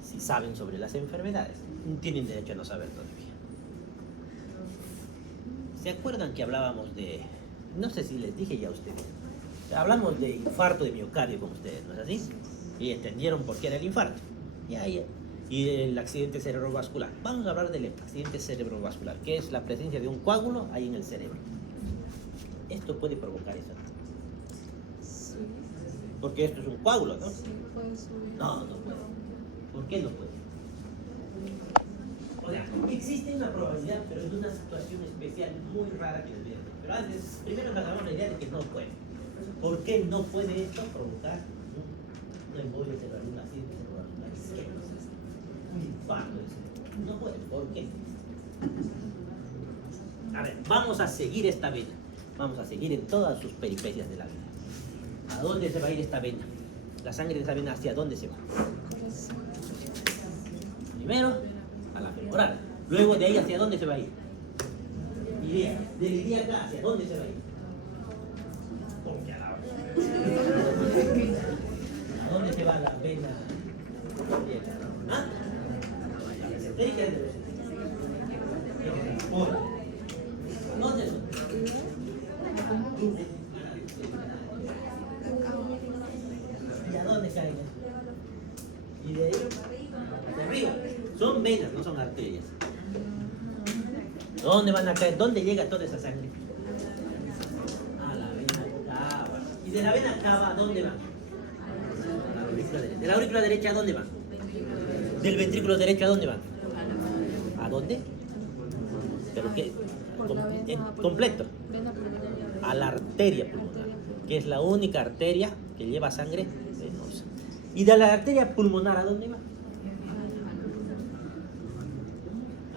si saben sobre las enfermedades, tienen derecho a no saber todavía. ¿Se acuerdan que hablábamos de, no sé si les dije ya a ustedes, hablamos de infarto de miocardio con ustedes, ¿no es así? Y entendieron por qué era el infarto. Y el accidente cerebrovascular. Vamos a hablar del accidente cerebrovascular, que es la presencia de un coágulo ahí en el cerebro. Esto puede provocar eso. Sí, Porque esto es un coágulo, ¿no? sí, puede subir. No, no puede. ¿Por qué no puede? O sea, existe una probabilidad, pero es una situación especial muy rara que les veo. Pero antes, primero nos damos la idea de que no puede. ¿Por qué no puede esto provocar una embolia cerebral, un accidente cerebrovascular? Un infarto del cerebro. No puede. ¿Por qué? A ver, vamos a seguir esta vena. Vamos a seguir en todas sus peripecias de la vida. ¿A dónde se va a ir esta vena? La sangre de esa vena, ¿hacia dónde se va? Corazón. Primero, a la femoral. Luego de ahí, ¿hacia dónde se va a ir? Idea. Del día acá, ¿hacia dónde se va a ir? Porque a la ¿a dónde se va la vena? ¿Ah? La mesentérica es de los... ¿Dónde son? ¿Y a dónde caen eso? Y de ahí hacia arriba. Son venas, no son arterias. ¿Dónde van a caer? ¿Dónde llega toda esa sangre? A la vena cava. ¿Y de la vena cava a dónde van? A la aurícula derecha. ¿De la aurícula derecha a dónde van? ¿Del ventrículo derecho a dónde van? ¿A dónde? ¿Pero qué? Por la vena pulmonar. Completo. Vena pulmonar. A la arteria pulmonar, que es la única arteria que lleva sangre venosa. ¿Y de la arteria pulmonar a dónde va?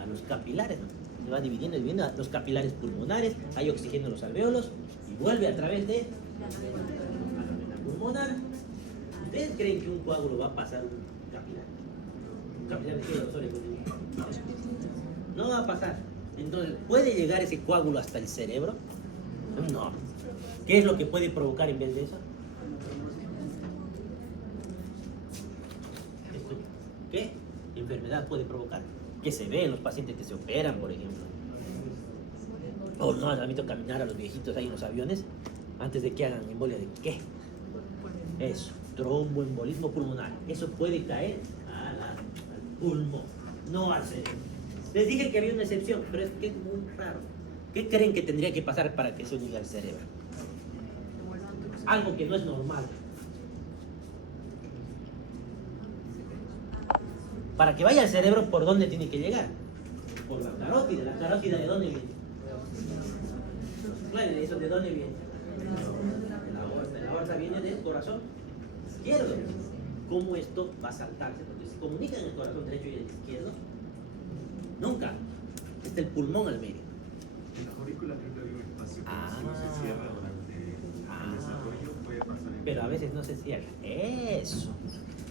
A los capilares, ¿no? Se va dividiendo a los capilares pulmonares, hay oxígeno en los alvéolos y vuelve a través de a la vena pulmonar. ¿Ustedes creen que un coágulo va a pasar un capilar? Un capilar de qué, doctores? No va a pasar. Entonces, ¿puede llegar ese coágulo hasta el cerebro? No. ¿Qué es lo que puede provocar en vez de eso? ¿Esto qué enfermedad puede provocar? Que se ve en los pacientes que se operan, por ejemplo. O no, han visto caminar a los viejitos ahí en los aviones antes de que hagan embolia de qué. Eso, tromboembolismo pulmonar. Eso puede caer al pulmón, no al cerebro. Les dije que había una excepción, pero es que es muy raro. ¿Qué creen que tendría que pasar para que eso llegue al cerebro? Algo que no es normal. Para que vaya al cerebro, ¿por dónde tiene que llegar? Por la carótida. ¿La carótida de dónde viene? Claro, ¿eso de dónde viene? De la aorta. La aorta viene del corazón izquierdo. ¿Cómo esto va a saltarse? Porque se comunican el corazón derecho y el izquierdo. Nunca. Está el pulmón al medio. En la aurícula siempre hay un espacio que Ah. si no se cierra durante el desarrollo puede pasar en... Pero a veces no se cierra. Eso.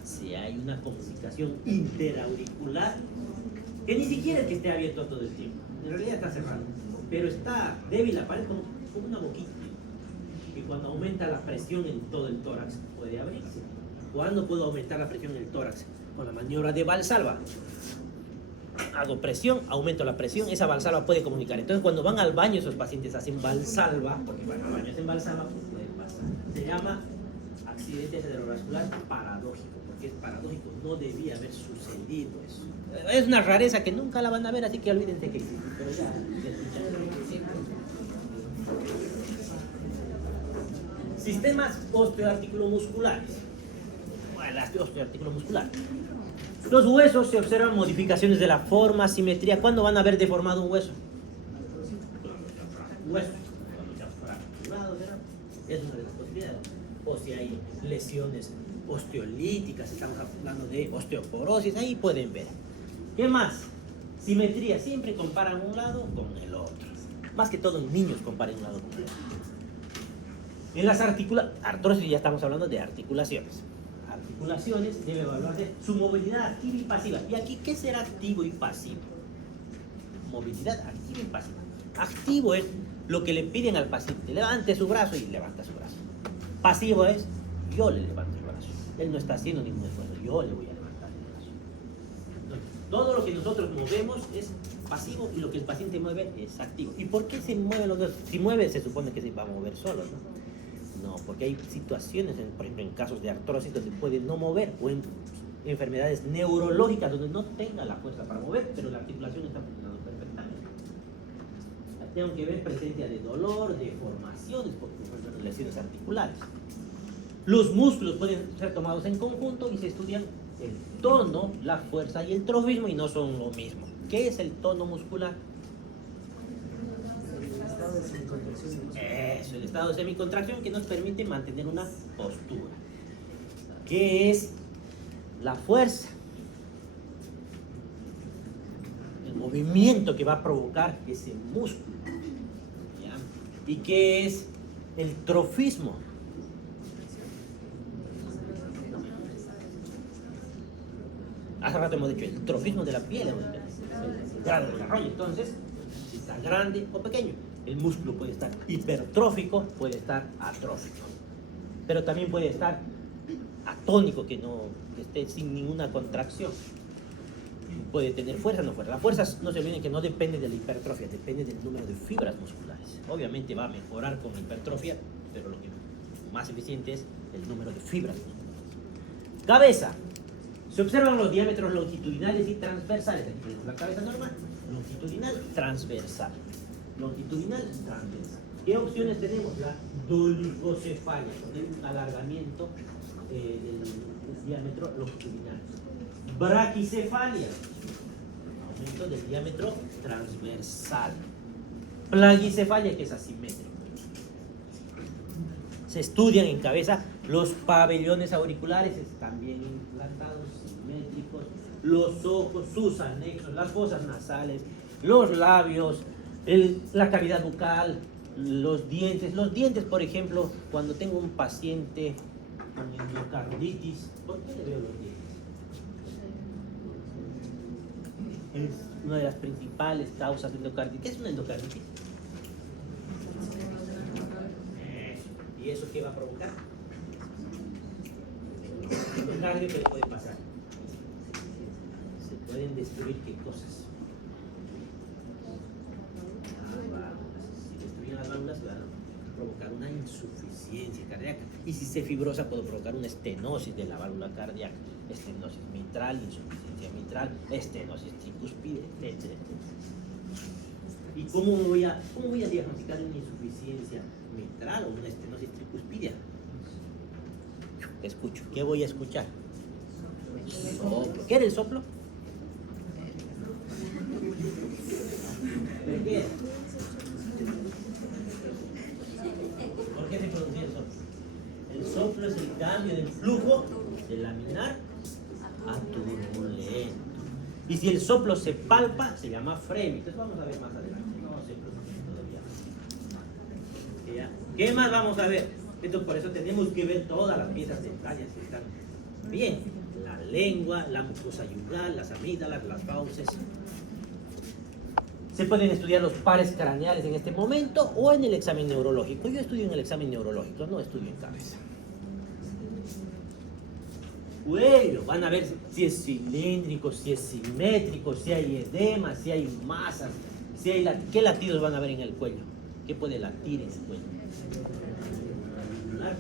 Si hay una comunicación interauricular, que ni siquiera es que esté abierto todo el tiempo. En realidad está cerrado. Pero está débil, aparece como una boquita. Y cuando aumenta la presión en todo el tórax, puede abrirse. ¿Cuándo puedo aumentar la presión en el tórax? Con la maniobra de Valsalva. Hago presión, aumento la presión, esa Valsalva puede comunicar. Entonces, cuando van al baño, esos pacientes hacen Valsalva, porque van al baño, hacen Valsalva, pues puede pasar. Se llama accidente cerebrovascular paradójico, porque es paradójico, no debía haber sucedido eso. Es una rareza que nunca la van a ver, así que olvídense que existe. Pero ya escucharon. Sistemas osteoarticulomusculares. Bueno, el osteoarticulomuscular. Los huesos se observan modificaciones de la forma, simetría. ¿Cuándo van a haber deformado un hueso? Hueso. Cuando se ha fracturado, ¿verdad? Es una de las posibilidades. O si hay lesiones osteolíticas, estamos hablando de osteoporosis, ahí pueden ver. ¿Qué más? Simetría. Siempre comparan un lado con el otro. Más que todo en niños comparan un lado con el otro. En las artrosis ya estamos hablando de articulaciones. Articulaciones debe evaluarse su movilidad activa y pasiva. ¿Y aquí qué será activo y pasivo? Movilidad activa y pasiva. Activo es lo que le piden al paciente. Levante su brazo y levanta su brazo. Pasivo es yo le levanto el brazo. Él no está haciendo ningún esfuerzo. Yo le voy a levantar el brazo. Todo lo que nosotros movemos es pasivo y lo que el paciente mueve es activo. ¿Y por qué se mueven los dos? Si mueve, se supone que se va a mover solo, ¿no? No, porque hay situaciones, por ejemplo, en casos de artrosis donde puede no mover, o en enfermedades neurológicas donde no tenga la fuerza para mover, pero la articulación está funcionando perfectamente. Tengo que ver presencia de dolor, deformaciones, por ejemplo, lesiones articulares. Los músculos pueden ser tomados en conjunto y se estudian el tono, la fuerza y el trofismo, y no son lo mismo. ¿Qué es el tono muscular? El estado de semicontracción. Eso, el estado de semicontracción que nos permite mantener una postura. ¿Qué es la fuerza? El movimiento que va a provocar ese músculo. ¿Ya? ¿Y qué es el trofismo? Hace rato hemos dicho el trofismo de la piel, el gran desarrollo. Entonces, si está grande o pequeño, el músculo puede estar hipertrófico, puede estar atrófico, pero también puede estar atónico, que esté sin ninguna contracción. Puede tener fuerza o no fuerza. La fuerza, no se olviden que no depende de la hipertrofia, depende del número de fibras musculares. Obviamente va a mejorar con la hipertrofia, pero lo que más eficiente es el número de fibras musculares. Cabeza. Se observan los diámetros longitudinales y transversales. Aquí tenemos la cabeza normal, longitudinal, transversal. Longitudinal, transversal. ¿Qué opciones tenemos? La dolicocefalia, con un alargamiento del diámetro longitudinal. Braquicefalia, aumento del diámetro transversal. Plagicefalia, que es asimétrico. Se estudian en cabeza los pabellones auriculares, están bien implantados, simétricos, los ojos, sus anexos, las fosas nasales, los labios, la cavidad bucal, los dientes. Los dientes, por ejemplo, cuando tengo un paciente con endocarditis, ¿por qué le veo los dientes? Es una de las principales causas de endocarditis. ¿Qué es una endocarditis? ¿Y eso qué va a provocar? El cardio, ¿qué le puede pasar? Se pueden destruir qué cosas. Las válvulas. Si destruyen las válvulas, van a provocar una insuficiencia cardíaca. Y si se fibrosa, puede provocar una estenosis de la válvula cardíaca. Estenosis mitral, insuficiencia mitral, estenosis tricuspide, etc. ¿Y cómo voy a diagnosticar una insuficiencia mitral o una estenosis tricuspidia? Escucho. ¿Qué voy a escuchar? Soplo. ¿Qué era el soplo? ¿De qué? ¿Por qué se producía el soplo? El soplo es el cambio del flujo de laminar a turbulento. Y si el soplo se palpa, se llama freno. Entonces vamos a ver más adelante. No se preocupen todavía. ¿Qué más vamos a ver? Entonces por eso tenemos que ver todas las piezas dentarias que están bien. La lengua, la mucosa yugal, las amígdalas, las fauces. Se pueden estudiar los pares craneales en este momento o en el examen neurológico. Yo estudio en el examen neurológico, no estudio en cabeza. Cuello, van a ver si es cilíndrico, si es simétrico, si hay edema, si hay masas, si hay ¿qué latidos van a ver en el cuello? ¿Qué puede latir en el cuello?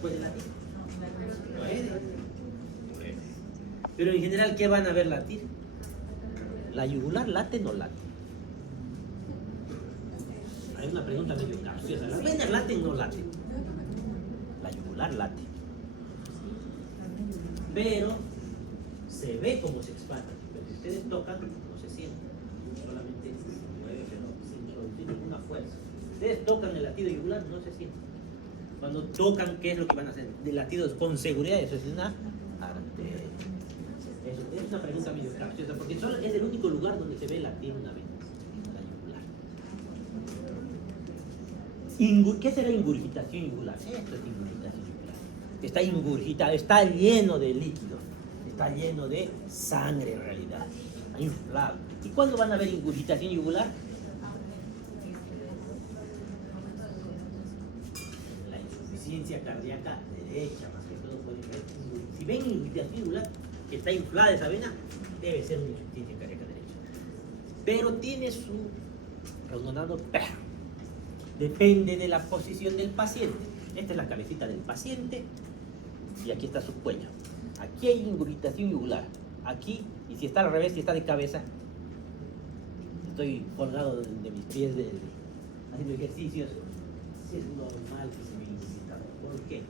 ¿Puede latir? Puede. Pero en general, ¿qué van a ver latir? ¿La yugular late o no late? Hay una pregunta medio capciosa. ¿Las venas laten o no laten? La yugular late. Pero se ve cómo se expande. Pero si ustedes tocan, no se siente. Solamente se mueve, pero sin introducir ninguna fuerza. Ustedes tocan el latido yugular, no se siente. Cuando tocan, ¿qué es lo que van a hacer? De latidos con seguridad, eso es una arteria. Eso es una pregunta medio capciosa, porque solo es el único lugar donde se ve latir una vena, la yugular. ¿Qué será ingurgitación yugular? Esto es ingurgitación yugular. Está ingurgitado, está lleno de líquido, está lleno de sangre en realidad, está inflado. ¿Y cuándo van a ver ingurgitación yugular? La insuficiencia cardíaca derecha, más que todo pueden ver. Si ven ingurgitación yugular, que está inflada esa vena, debe ser una insuficiencia cardíaca derecha. pero tiene su redundando perro. Depende de la posición del paciente. Esta es la cabecita del paciente y aquí está su cuello. Aquí hay ingurgitación yugular. Aquí, y si está al revés, si está de cabeza, estoy colgado de mis pies haciendo ejercicios. Sí, es normal que se me ingurgita. ¿Por qué?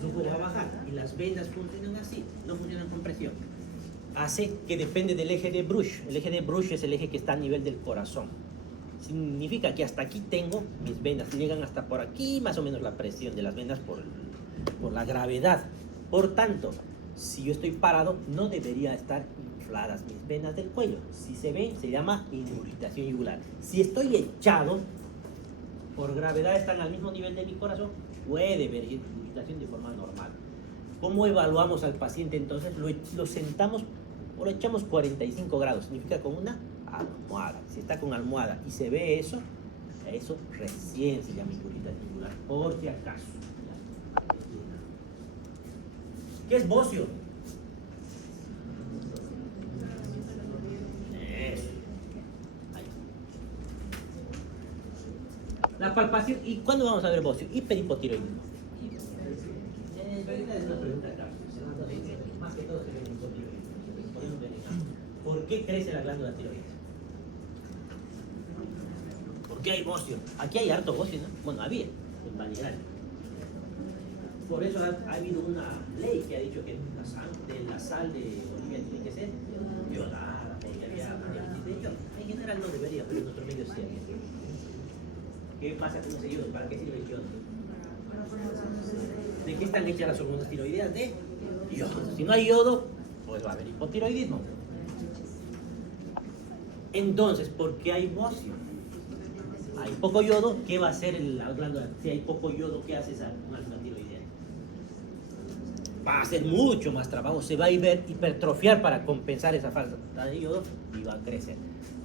Su jugo va a bajar y las venas funcionan así, no funcionan con presión. Hace que depende del eje de Bruch. El eje de Bruch es el eje que está a nivel del corazón. Significa que hasta aquí tengo mis venas, llegan hasta por aquí más o menos la presión de las venas por la gravedad. Por tanto, si yo estoy parado, no debería estar infladas mis venas del cuello. Si se ven, se llama ingurgitación yugular. Si estoy echado, por gravedad están al mismo nivel de mi corazón, puede haber ingurgitación de forma normal. ¿Cómo evaluamos al paciente entonces? Lo sentamos o lo echamos 45 grados, significa con una almohada. Si está con almohada y se ve eso recién se llama ingurgitación yugular, por si acaso. ¿Qué es bocio? Eso. Ahí. La palpación. ¿Y cuándo vamos a ver bocio? Hiperhipotiroidismo. Más que todo se ve en hipotiroidismo. ¿Por qué crece la glándula tiroides? ¿Por qué hay bocio? Aquí hay harto bocio, ¿no? Bueno, había en Vallegrande. Por eso ha habido una ley que ha dicho que la sal de Bolivia tiene que ser iodada, porque había análisis de yodo. En general no debería, pero en nuestro medio sí había. ¿Qué pasa con ese yodo? ¿Para qué sirve el yodo? ¿De qué están hechas las hormonas tiroideas? De yodo. Si no hay yodo, pues va a haber hipotiroidismo. Entonces, ¿por qué hay bocio? Hay poco yodo, ¿qué va a hacer la glándula? Si hay poco yodo, ¿qué hace esa glándula tiroidea? Va a hacer mucho más trabajo, se va a hipertrofiar para compensar esa falta de yodo y va a crecer.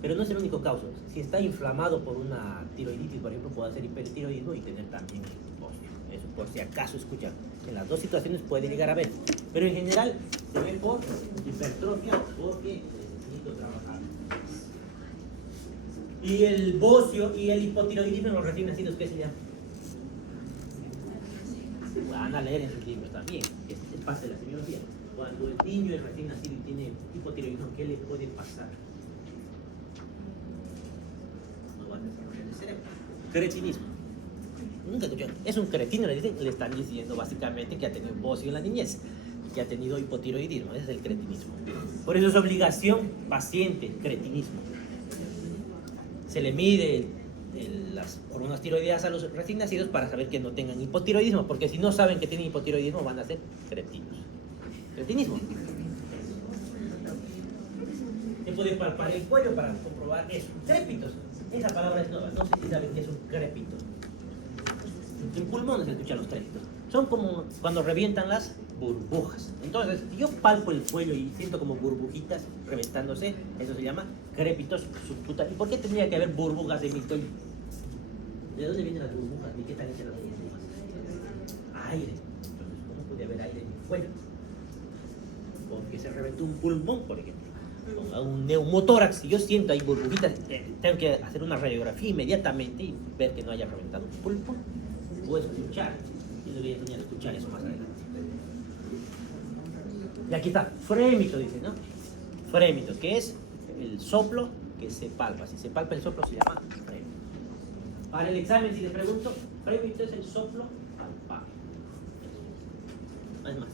Pero no es el único causa. Si está inflamado por una tiroiditis, por ejemplo, puede hacer hipertiroidismo y tener también bocio. Eso por si acaso, escuchan. En las dos situaciones puede llegar a ver. Pero en general se ve por hipertrofia porque necesito trabajar. Y el bocio y el hipotiroidismo en los recién nacidos, ¿qué se llama? Van a leer en sus libros también, es parte de la semiología. Cuando el niño es recién nacido y tiene hipotiroidismo, ¿qué le puede pasar? No va a desarrollar el cerebro. Cretinismo. Nunca escucharon. Es un cretino, le están diciendo básicamente que ha tenido bocio en la niñez y que ha tenido hipotiroidismo. Ese es el cretinismo. Por eso es obligación paciente, cretinismo. Se le mide las hormonas tiroideas a los recién nacidos para saber que no tengan hipotiroidismo, porque si no saben que tienen hipotiroidismo van a ser cretinos. Cretinismo. Se puede palpar el cuello para comprobar eso. Crépitos. Esa palabra es nueva. No sé si saben qué es un crépito. En pulmones se escuchan los crépitos. Son como cuando revientan las burbujas. Entonces, si yo palpo el cuello y siento como burbujitas reventándose, eso se llama crépitos subcutáneos. ¿Y por qué tendría que haber burbujas en mi cuello? ¿De dónde vienen las burbujas? ¿Y qué están hechas las burbujas? Aire. Entonces, ¿cómo puede haber aire en mi cuello? Porque se reventó un pulmón, por ejemplo. O un neumotórax. Si yo siento ahí burbujitas, tengo que hacer una radiografía inmediatamente y ver que no haya reventado un pulmón. O escuchar. Yo les voy a enseñar a escuchar eso más adelante. Y aquí está, frémito, dice, ¿no? Frémito, que es el soplo que se palpa. Si se palpa el soplo se llama frémito. Para el examen, si les pregunto, frémito es el soplo palpable. No es más.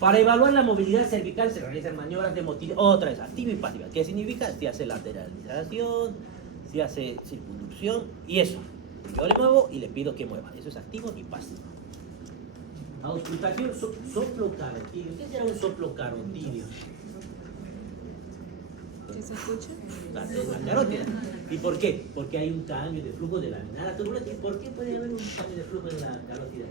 Para evaluar la movilidad cervical se realizan maniobras de motilidad, otra vez, activa y pasiva. ¿Qué significa? Si hace lateralización, si hace circunducción y eso. Yo le muevo y le pido que mueva. Eso es activo y pasivo. Auscultación, soplo carotidio. ¿Qué será un soplo carotidio? ¿Qué se escucha? La carótida. ¿Y por qué? Porque hay un cambio de flujo de la venada turbulenta. ¿Y por qué puede haber un cambio de flujo de la carótida?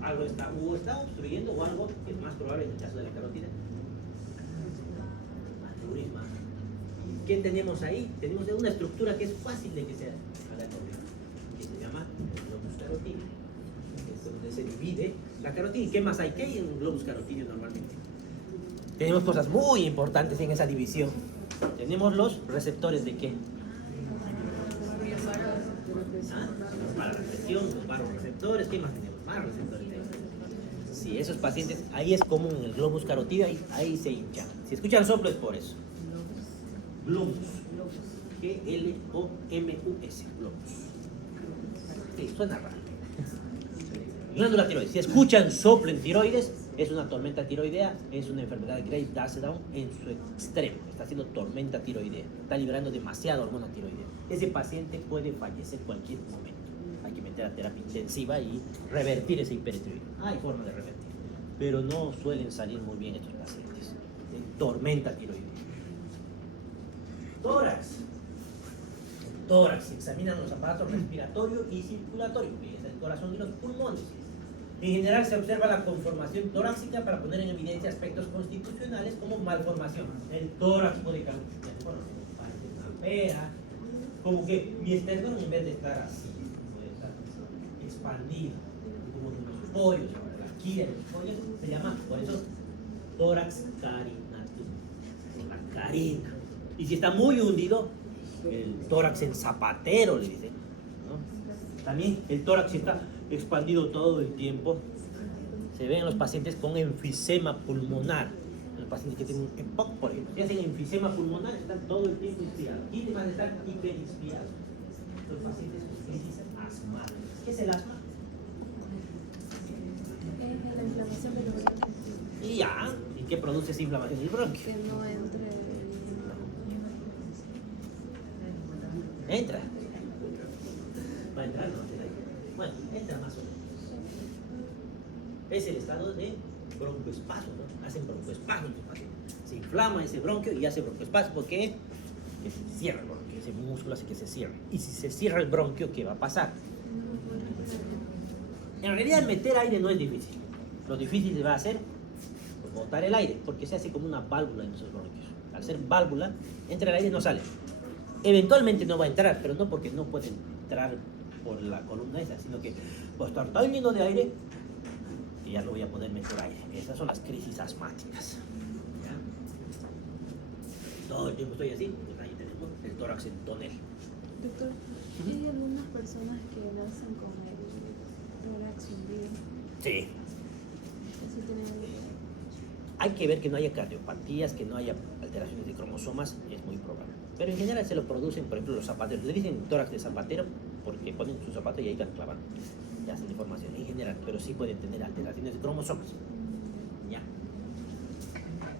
Algo está obstruyendo o algo que es más probable en el caso de la carótida. Aneurisma. ¿Qué tenemos ahí? Tenemos una estructura que es fácil de que se haga correr, que se llama locus carotidio, que es donde se divide La carotida. ¿Y qué más hay? ¿Qué hay en un globus carotídeo normalmente? Tenemos cosas muy importantes en esa división. Tenemos los receptores de qué? ¿Ah? Para la presión, los varoreceptores. ¿Qué más tenemos? Más receptores. Sí, esos pacientes, ahí es común en el globus carotídeo, ahí se hinchan. Si escuchan soplo es por eso. Globus. G-L-O-M-U-S. Globus. Sí, suena raro. Glándula tiroides. Si escuchan soplo en tiroides, es una tormenta tiroidea, es una enfermedad de Graves-Dasdown en su extremo. Está haciendo tormenta tiroidea. Está liberando demasiada hormona tiroidea. Ese paciente puede fallecer en cualquier momento. Hay que meter a terapia intensiva y revertir ese hipertiroidismo. Hay forma de revertir, pero no suelen salir muy bien estos pacientes. Tormenta tiroidea. Tórax. Tórax. Examinan los aparatos respiratorio y circulatorio, que es el corazón y los pulmones. En general se observa la conformación torácica para poner en evidencia aspectos constitucionales como malformación. El tórax puede cambiar, parece una pera, como que mi esternón en vez de estar así, puede estar expandido, como de los pollos, la quilla de los pollos, se llama, por eso, tórax carinatum, la carina. Y si está muy hundido, el tórax en zapatero, le dicen, ¿no? También el tórax está expandido todo el tiempo. Se ven en los pacientes con enfisema pulmonar. Los pacientes que tienen EPOC, por ejemplo, si hacen enfisema pulmonar, están todo el tiempo inspirados. Y además están hiperinspirados. Los pacientes con crisis asmáticas. ¿Qué es el asma? Es la inflamación del bronquio. Y ya. ¿Y qué produce esa inflamación del bronquio? Que no entre. Entra. Va a entrar, no. Bueno, entra más o menos. Es el estado de broncoespasmo, ¿no? Hacen broncoespasmo los pacientes. Se inflama ese bronquio y hace broncoespasmo. ¿Por qué? Que se cierra el bronquio. Ese músculo hace que se cierre. Y si se cierra el bronquio, ¿qué va a pasar? En realidad meter aire no es difícil. Lo difícil va a ser botar el aire, porque se hace como una válvula en esos bronquios. Al ser válvula, entra el aire y no sale. Eventualmente no va a entrar, pero no porque no puede entrar por la columna esa, sino que va a estar tan lleno de aire que ya no voy a poder meter aire. Esas son las crisis asmáticas. ¿Ya? Todo el tiempo estoy así, pues ahí tenemos el tórax en tonel. Doctor, hay algunas personas que nacen con el tórax hundido. Sí. Eso tiene. Hay que ver que no haya cardiopatías, que no haya alteraciones de cromosomas, es muy probable. Pero en general se lo producen, por ejemplo, los zapateros. Le dicen tórax de zapatero porque ponen su zapato y ahí están clavando. Ya hacen deformación en general, pero sí pueden tener alteraciones de cromosomas. Ya.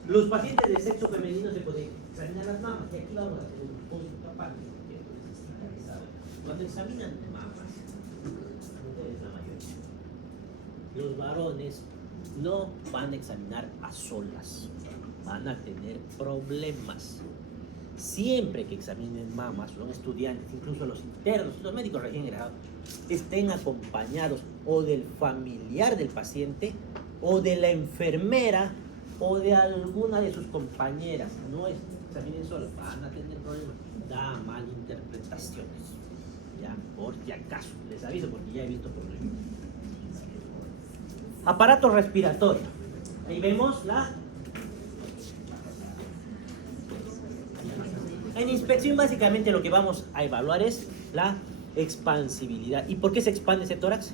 Los pacientes de sexo femenino se pueden examinar las mamas. Y aquí vamos a hacer un punto aparte. Porque necesita que saber. Cuando examinan mamas, mujeres la mayoría, los varones no van a examinar a solas. Van a tener problemas. Siempre que examinen mamas, son estudiantes, incluso los internos, los médicos recién egresados, estén acompañados o del familiar del paciente, o de la enfermera, o de alguna de sus compañeras. No examinen solos, van a tener problemas. Da malinterpretaciones. Ya, por si acaso, les aviso porque ya he visto problemas. Aparato respiratorio. Ahí vemos la... En inspección básicamente lo que vamos a evaluar es la expansibilidad. ¿Y por qué se expande ese tórax?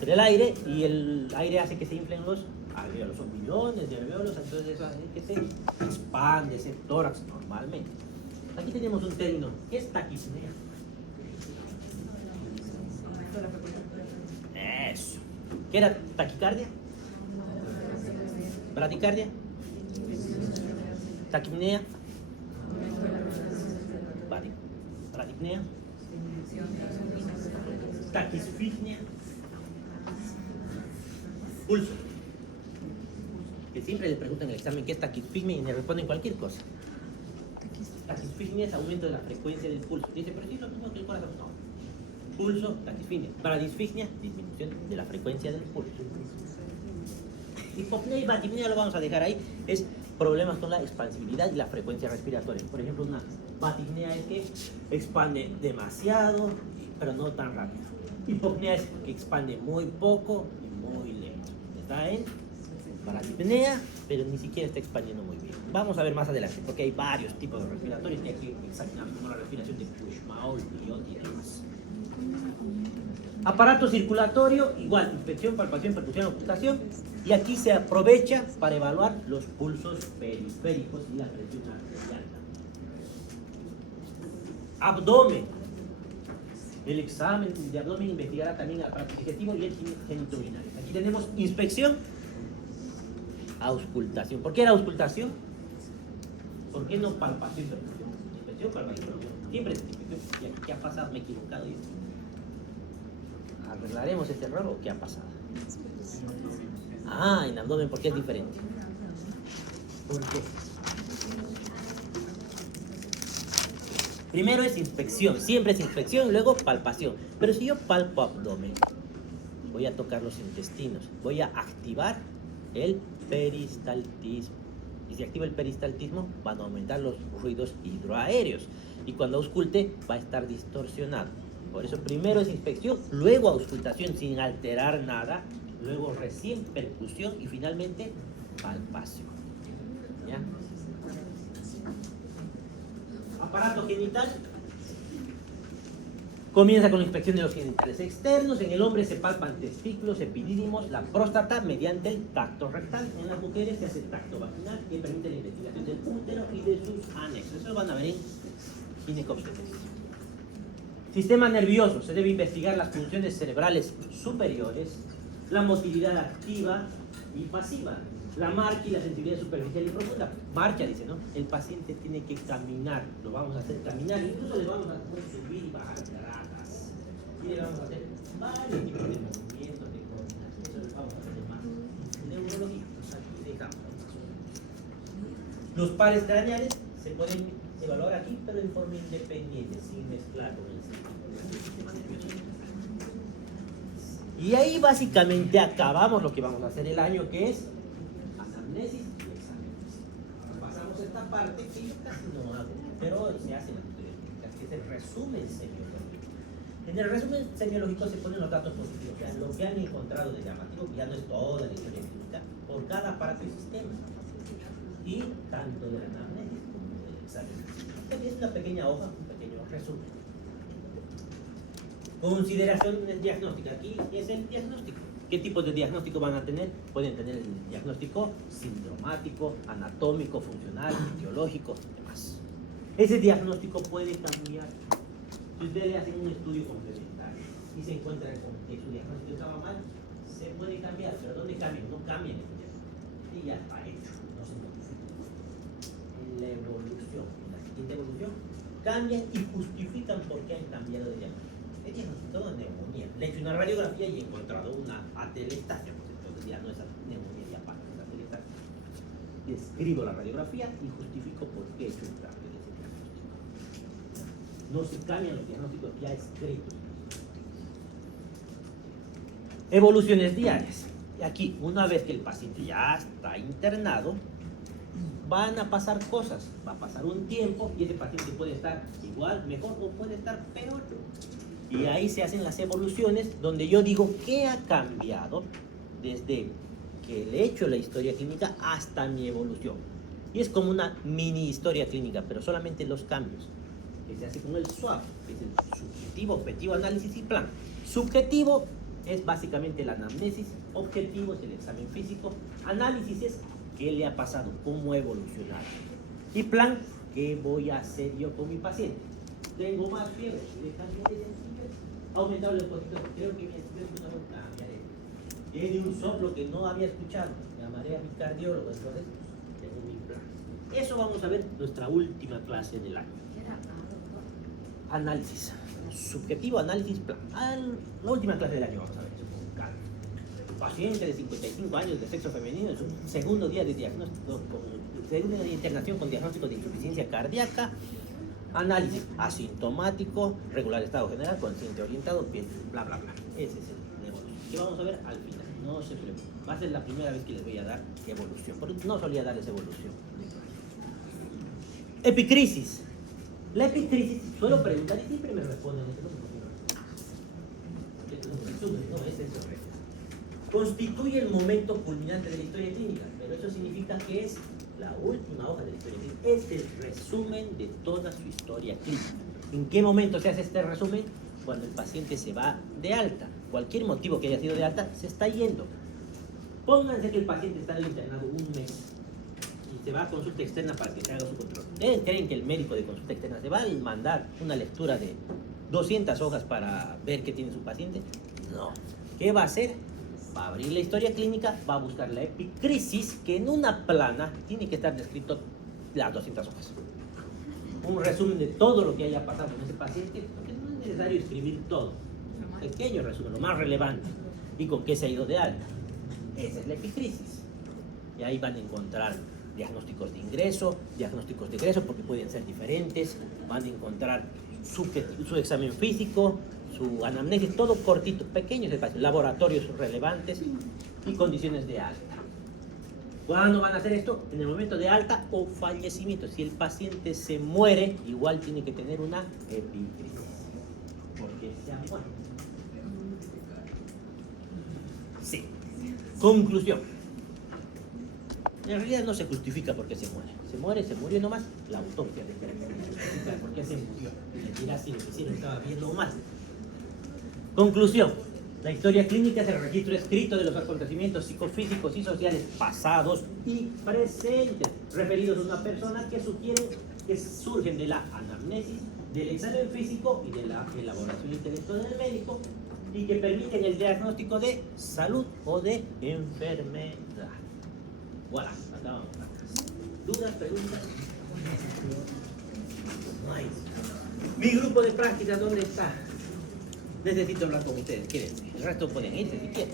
El aire, y el aire hace que se inflen los alveolos. Son millones de alveolos, entonces eso hace que se expande ese tórax normalmente. Aquí tenemos un término, ¿qué es taquipnea? Eso. ¿Qué era taquicardia? ¿Bradicardia? Taquipnea, bradipnea, taquisfignia, pulso. Que siempre le preguntan en el examen qué es taquisfignia y le responden cualquier cosa. Taquisfignia es aumento de la frecuencia del pulso. Dice, pero sí lo mismo que el corazón. No. Pulso, taquisfignia. Bradisfignia, disminución de la frecuencia del pulso. Hipopnea y batipnea lo vamos a dejar ahí. Es problemas con la expansibilidad y la frecuencia respiratoria. Por ejemplo, una batipnea es que expande demasiado, pero no tan rápido. Hipopnea es que expande muy poco y muy lento. Está en paradipnea, pero ni siquiera está expandiendo muy bien. Vamos a ver más adelante, porque hay varios tipos de respiratorios que aquí examinamos, como la respiración de Kussmaul, Biot y demás. Aparato circulatorio, igual, inspección, palpación, percusión, ocultación. Y aquí se aprovecha para evaluar los pulsos periféricos y la presión arterial. Abdomen. El examen de abdomen investigará también el aparato digestivo y el genitourinario. Aquí tenemos inspección, auscultación. ¿Por qué era auscultación? ¿Por qué no palpación y percusión? Inspección, palpación, percusión. Siempre es inspección. ¿Y aquí qué ha pasado? Me he equivocado. ¿Arreglaremos este error o qué ha pasado? Ah, en abdomen, ¿por qué es diferente? ¿Por qué? Primero es inspección, siempre es inspección y luego palpación. Pero si yo palpo abdomen, voy a tocar los intestinos, voy a activar el peristaltismo. Y si activa el peristaltismo, van a aumentar los ruidos hidroaéreos. Y cuando ausculte, va a estar distorsionado. Por eso primero es inspección, luego auscultación sin alterar nada, luego recién percusión y finalmente palpación. ¿Ya? Aparato genital. Comienza con la inspección de los genitales externos. En el hombre se palpan testículos, epidídimos, la próstata mediante el tacto rectal. En las mujeres se hace tacto vaginal que permite la investigación del útero y de sus anexos. Eso lo van a ver en ginecobstetricia. Sistema nervioso. Se debe investigar las funciones cerebrales superiores, la motilidad activa y pasiva, la marcha y la sensibilidad superficial y profunda. Marcha, dice, ¿no? El paciente tiene que caminar, lo vamos a hacer caminar, incluso le vamos a hacer subir y bajar gradas. Y le vamos a hacer varios tipos de movimientos, de coordinación. Eso lo vamos a hacer más neurológico. Aquí dejamos. Los pares craneales se pueden evaluar aquí, pero en forma independiente, sin mezclar con el sistema nervioso. Y ahí básicamente acabamos lo que vamos a hacer el año, que es anamnesis y exámenes. Pasamos esta parte que yo casi no hago, pero se hace en la tutoría clínica, que es el resumen semiológico. En el resumen semiológico se ponen los datos positivos, o sea, lo que han encontrado de llamativo, ya no es toda la historia clínica, por cada parte del sistema. Y tanto de la anamnesis como del examen. Es una pequeña hoja, un pequeño resumen. Consideraciones diagnósticas. Aquí es el diagnóstico. ¿Qué tipos de diagnóstico van a tener? Pueden tener el diagnóstico sindromático, anatómico, funcional, etiológico, demás. Ese diagnóstico puede cambiar. Si ustedes le hacen un estudio complementario y se encuentran con que su diagnóstico estaba mal, se puede cambiar. ¿Pero dónde cambia? No cambia el diagnóstico. Y ya está hecho. No se modifica. En la evolución, en la siguiente evolución, cambian y justifican por qué han cambiado de diagnóstico. He diagnosticado neumonía. Le he hecho una radiografía y he encontrado una atelectasia. Entonces ya no es neumonía, ya pasa, es atelectasia. Describo la radiografía y justifico por qué he hecho un cambio de ese diagnóstico. No se cambian los diagnósticos ya escritos. Evoluciones diarias. Y aquí, una vez que el paciente ya está internado, van a pasar cosas. Va a pasar un tiempo y ese paciente puede estar igual, mejor o puede estar peor. Y ahí se hacen las evoluciones donde yo digo qué ha cambiado desde que le he hecho la historia clínica hasta mi evolución. Y es como una mini historia clínica, pero solamente los cambios. Que se hace con el SWOT, que es el subjetivo, objetivo, análisis y plan. Subjetivo es básicamente la anamnesis, objetivo es el examen físico, análisis es qué le ha pasado, cómo ha evolucionado. Y plan, qué voy a hacer yo con mi paciente. Tengo más fiebre, le cambiaré de antibiótico. Ha aumentado el leucocito, creo que mi antibiótico no lo cambiaré. Tiene un soplo que no había escuchado, llamaré a mi cardiólogo, entonces tengo mi plan. Eso vamos a ver en nuestra última clase del año. Análisis. Subjetivo, análisis, plan. La última clase del año vamos a ver eso con calma. Paciente de 55 años de sexo femenino, es un segundo día de diagnóstico, segundo día de internación con diagnóstico de insuficiencia cardíaca. Análisis asintomático, regular estado general, consciente orientado, bien, bla, bla, bla. Ese es el evolución. ¿Qué vamos a ver al final? No se preocupen. Va a ser la primera vez que les voy a dar evolución, porque no solía darles evolución. Epicrisis. La epicrisis, suelo preguntar y siempre me responden. constituye el momento culminante de la historia clínica, pero eso significa que es la última hoja de la historia clínica. Es el resumen de toda su historia clínica. ¿En qué momento se hace este resumen? Cuando el paciente se va de alta. Cualquier motivo que haya sido de alta, se está yendo. Pónganse que el paciente está internado un mes y se va a consulta externa para que se haga su control. ¿Ustedes creen que el médico de consulta externa se va a mandar una lectura de 200 hojas para ver qué tiene su paciente? No. ¿Qué va a hacer? Va a abrir la historia clínica, va a buscar la epicrisis, que en una plana tiene que estar descrito las 200 hojas. Un resumen de todo lo que haya pasado con ese paciente, porque no es necesario escribir todo. Un pequeño resumen, lo más relevante, y con qué se ha ido de alta. Esa es la epicrisis. Y ahí van a encontrar diagnósticos de ingreso, porque pueden ser diferentes. Van a encontrar su examen físico, su anamnesis, todo cortito, pequeños espacios, laboratorios relevantes y condiciones de alta. ¿Cuándo van a hacer esto? En el momento de alta o fallecimiento. Si el paciente se muere, igual tiene que tener una epicrisis, porque se ha muerto. Sí. Conclusión. En realidad no se justifica por qué se muere. Se murió nomás. La autopsia de por qué se murió. Le dirá si lo que hicieron estaba bien o mal. Conclusión. La historia clínica es el registro escrito de los acontecimientos psicofísicos y sociales pasados y presentes, referidos a una persona que surgen de la anamnesis, del examen físico y de la elaboración intelectual del médico, y que permiten el diagnóstico de salud o de enfermedad. Voilà, acabamos. ¿Dudas, preguntas? No hay. Mi grupo de práctica, ¿dónde está? Necesito hablar con ustedes, quédense. El resto pueden irse si quieren.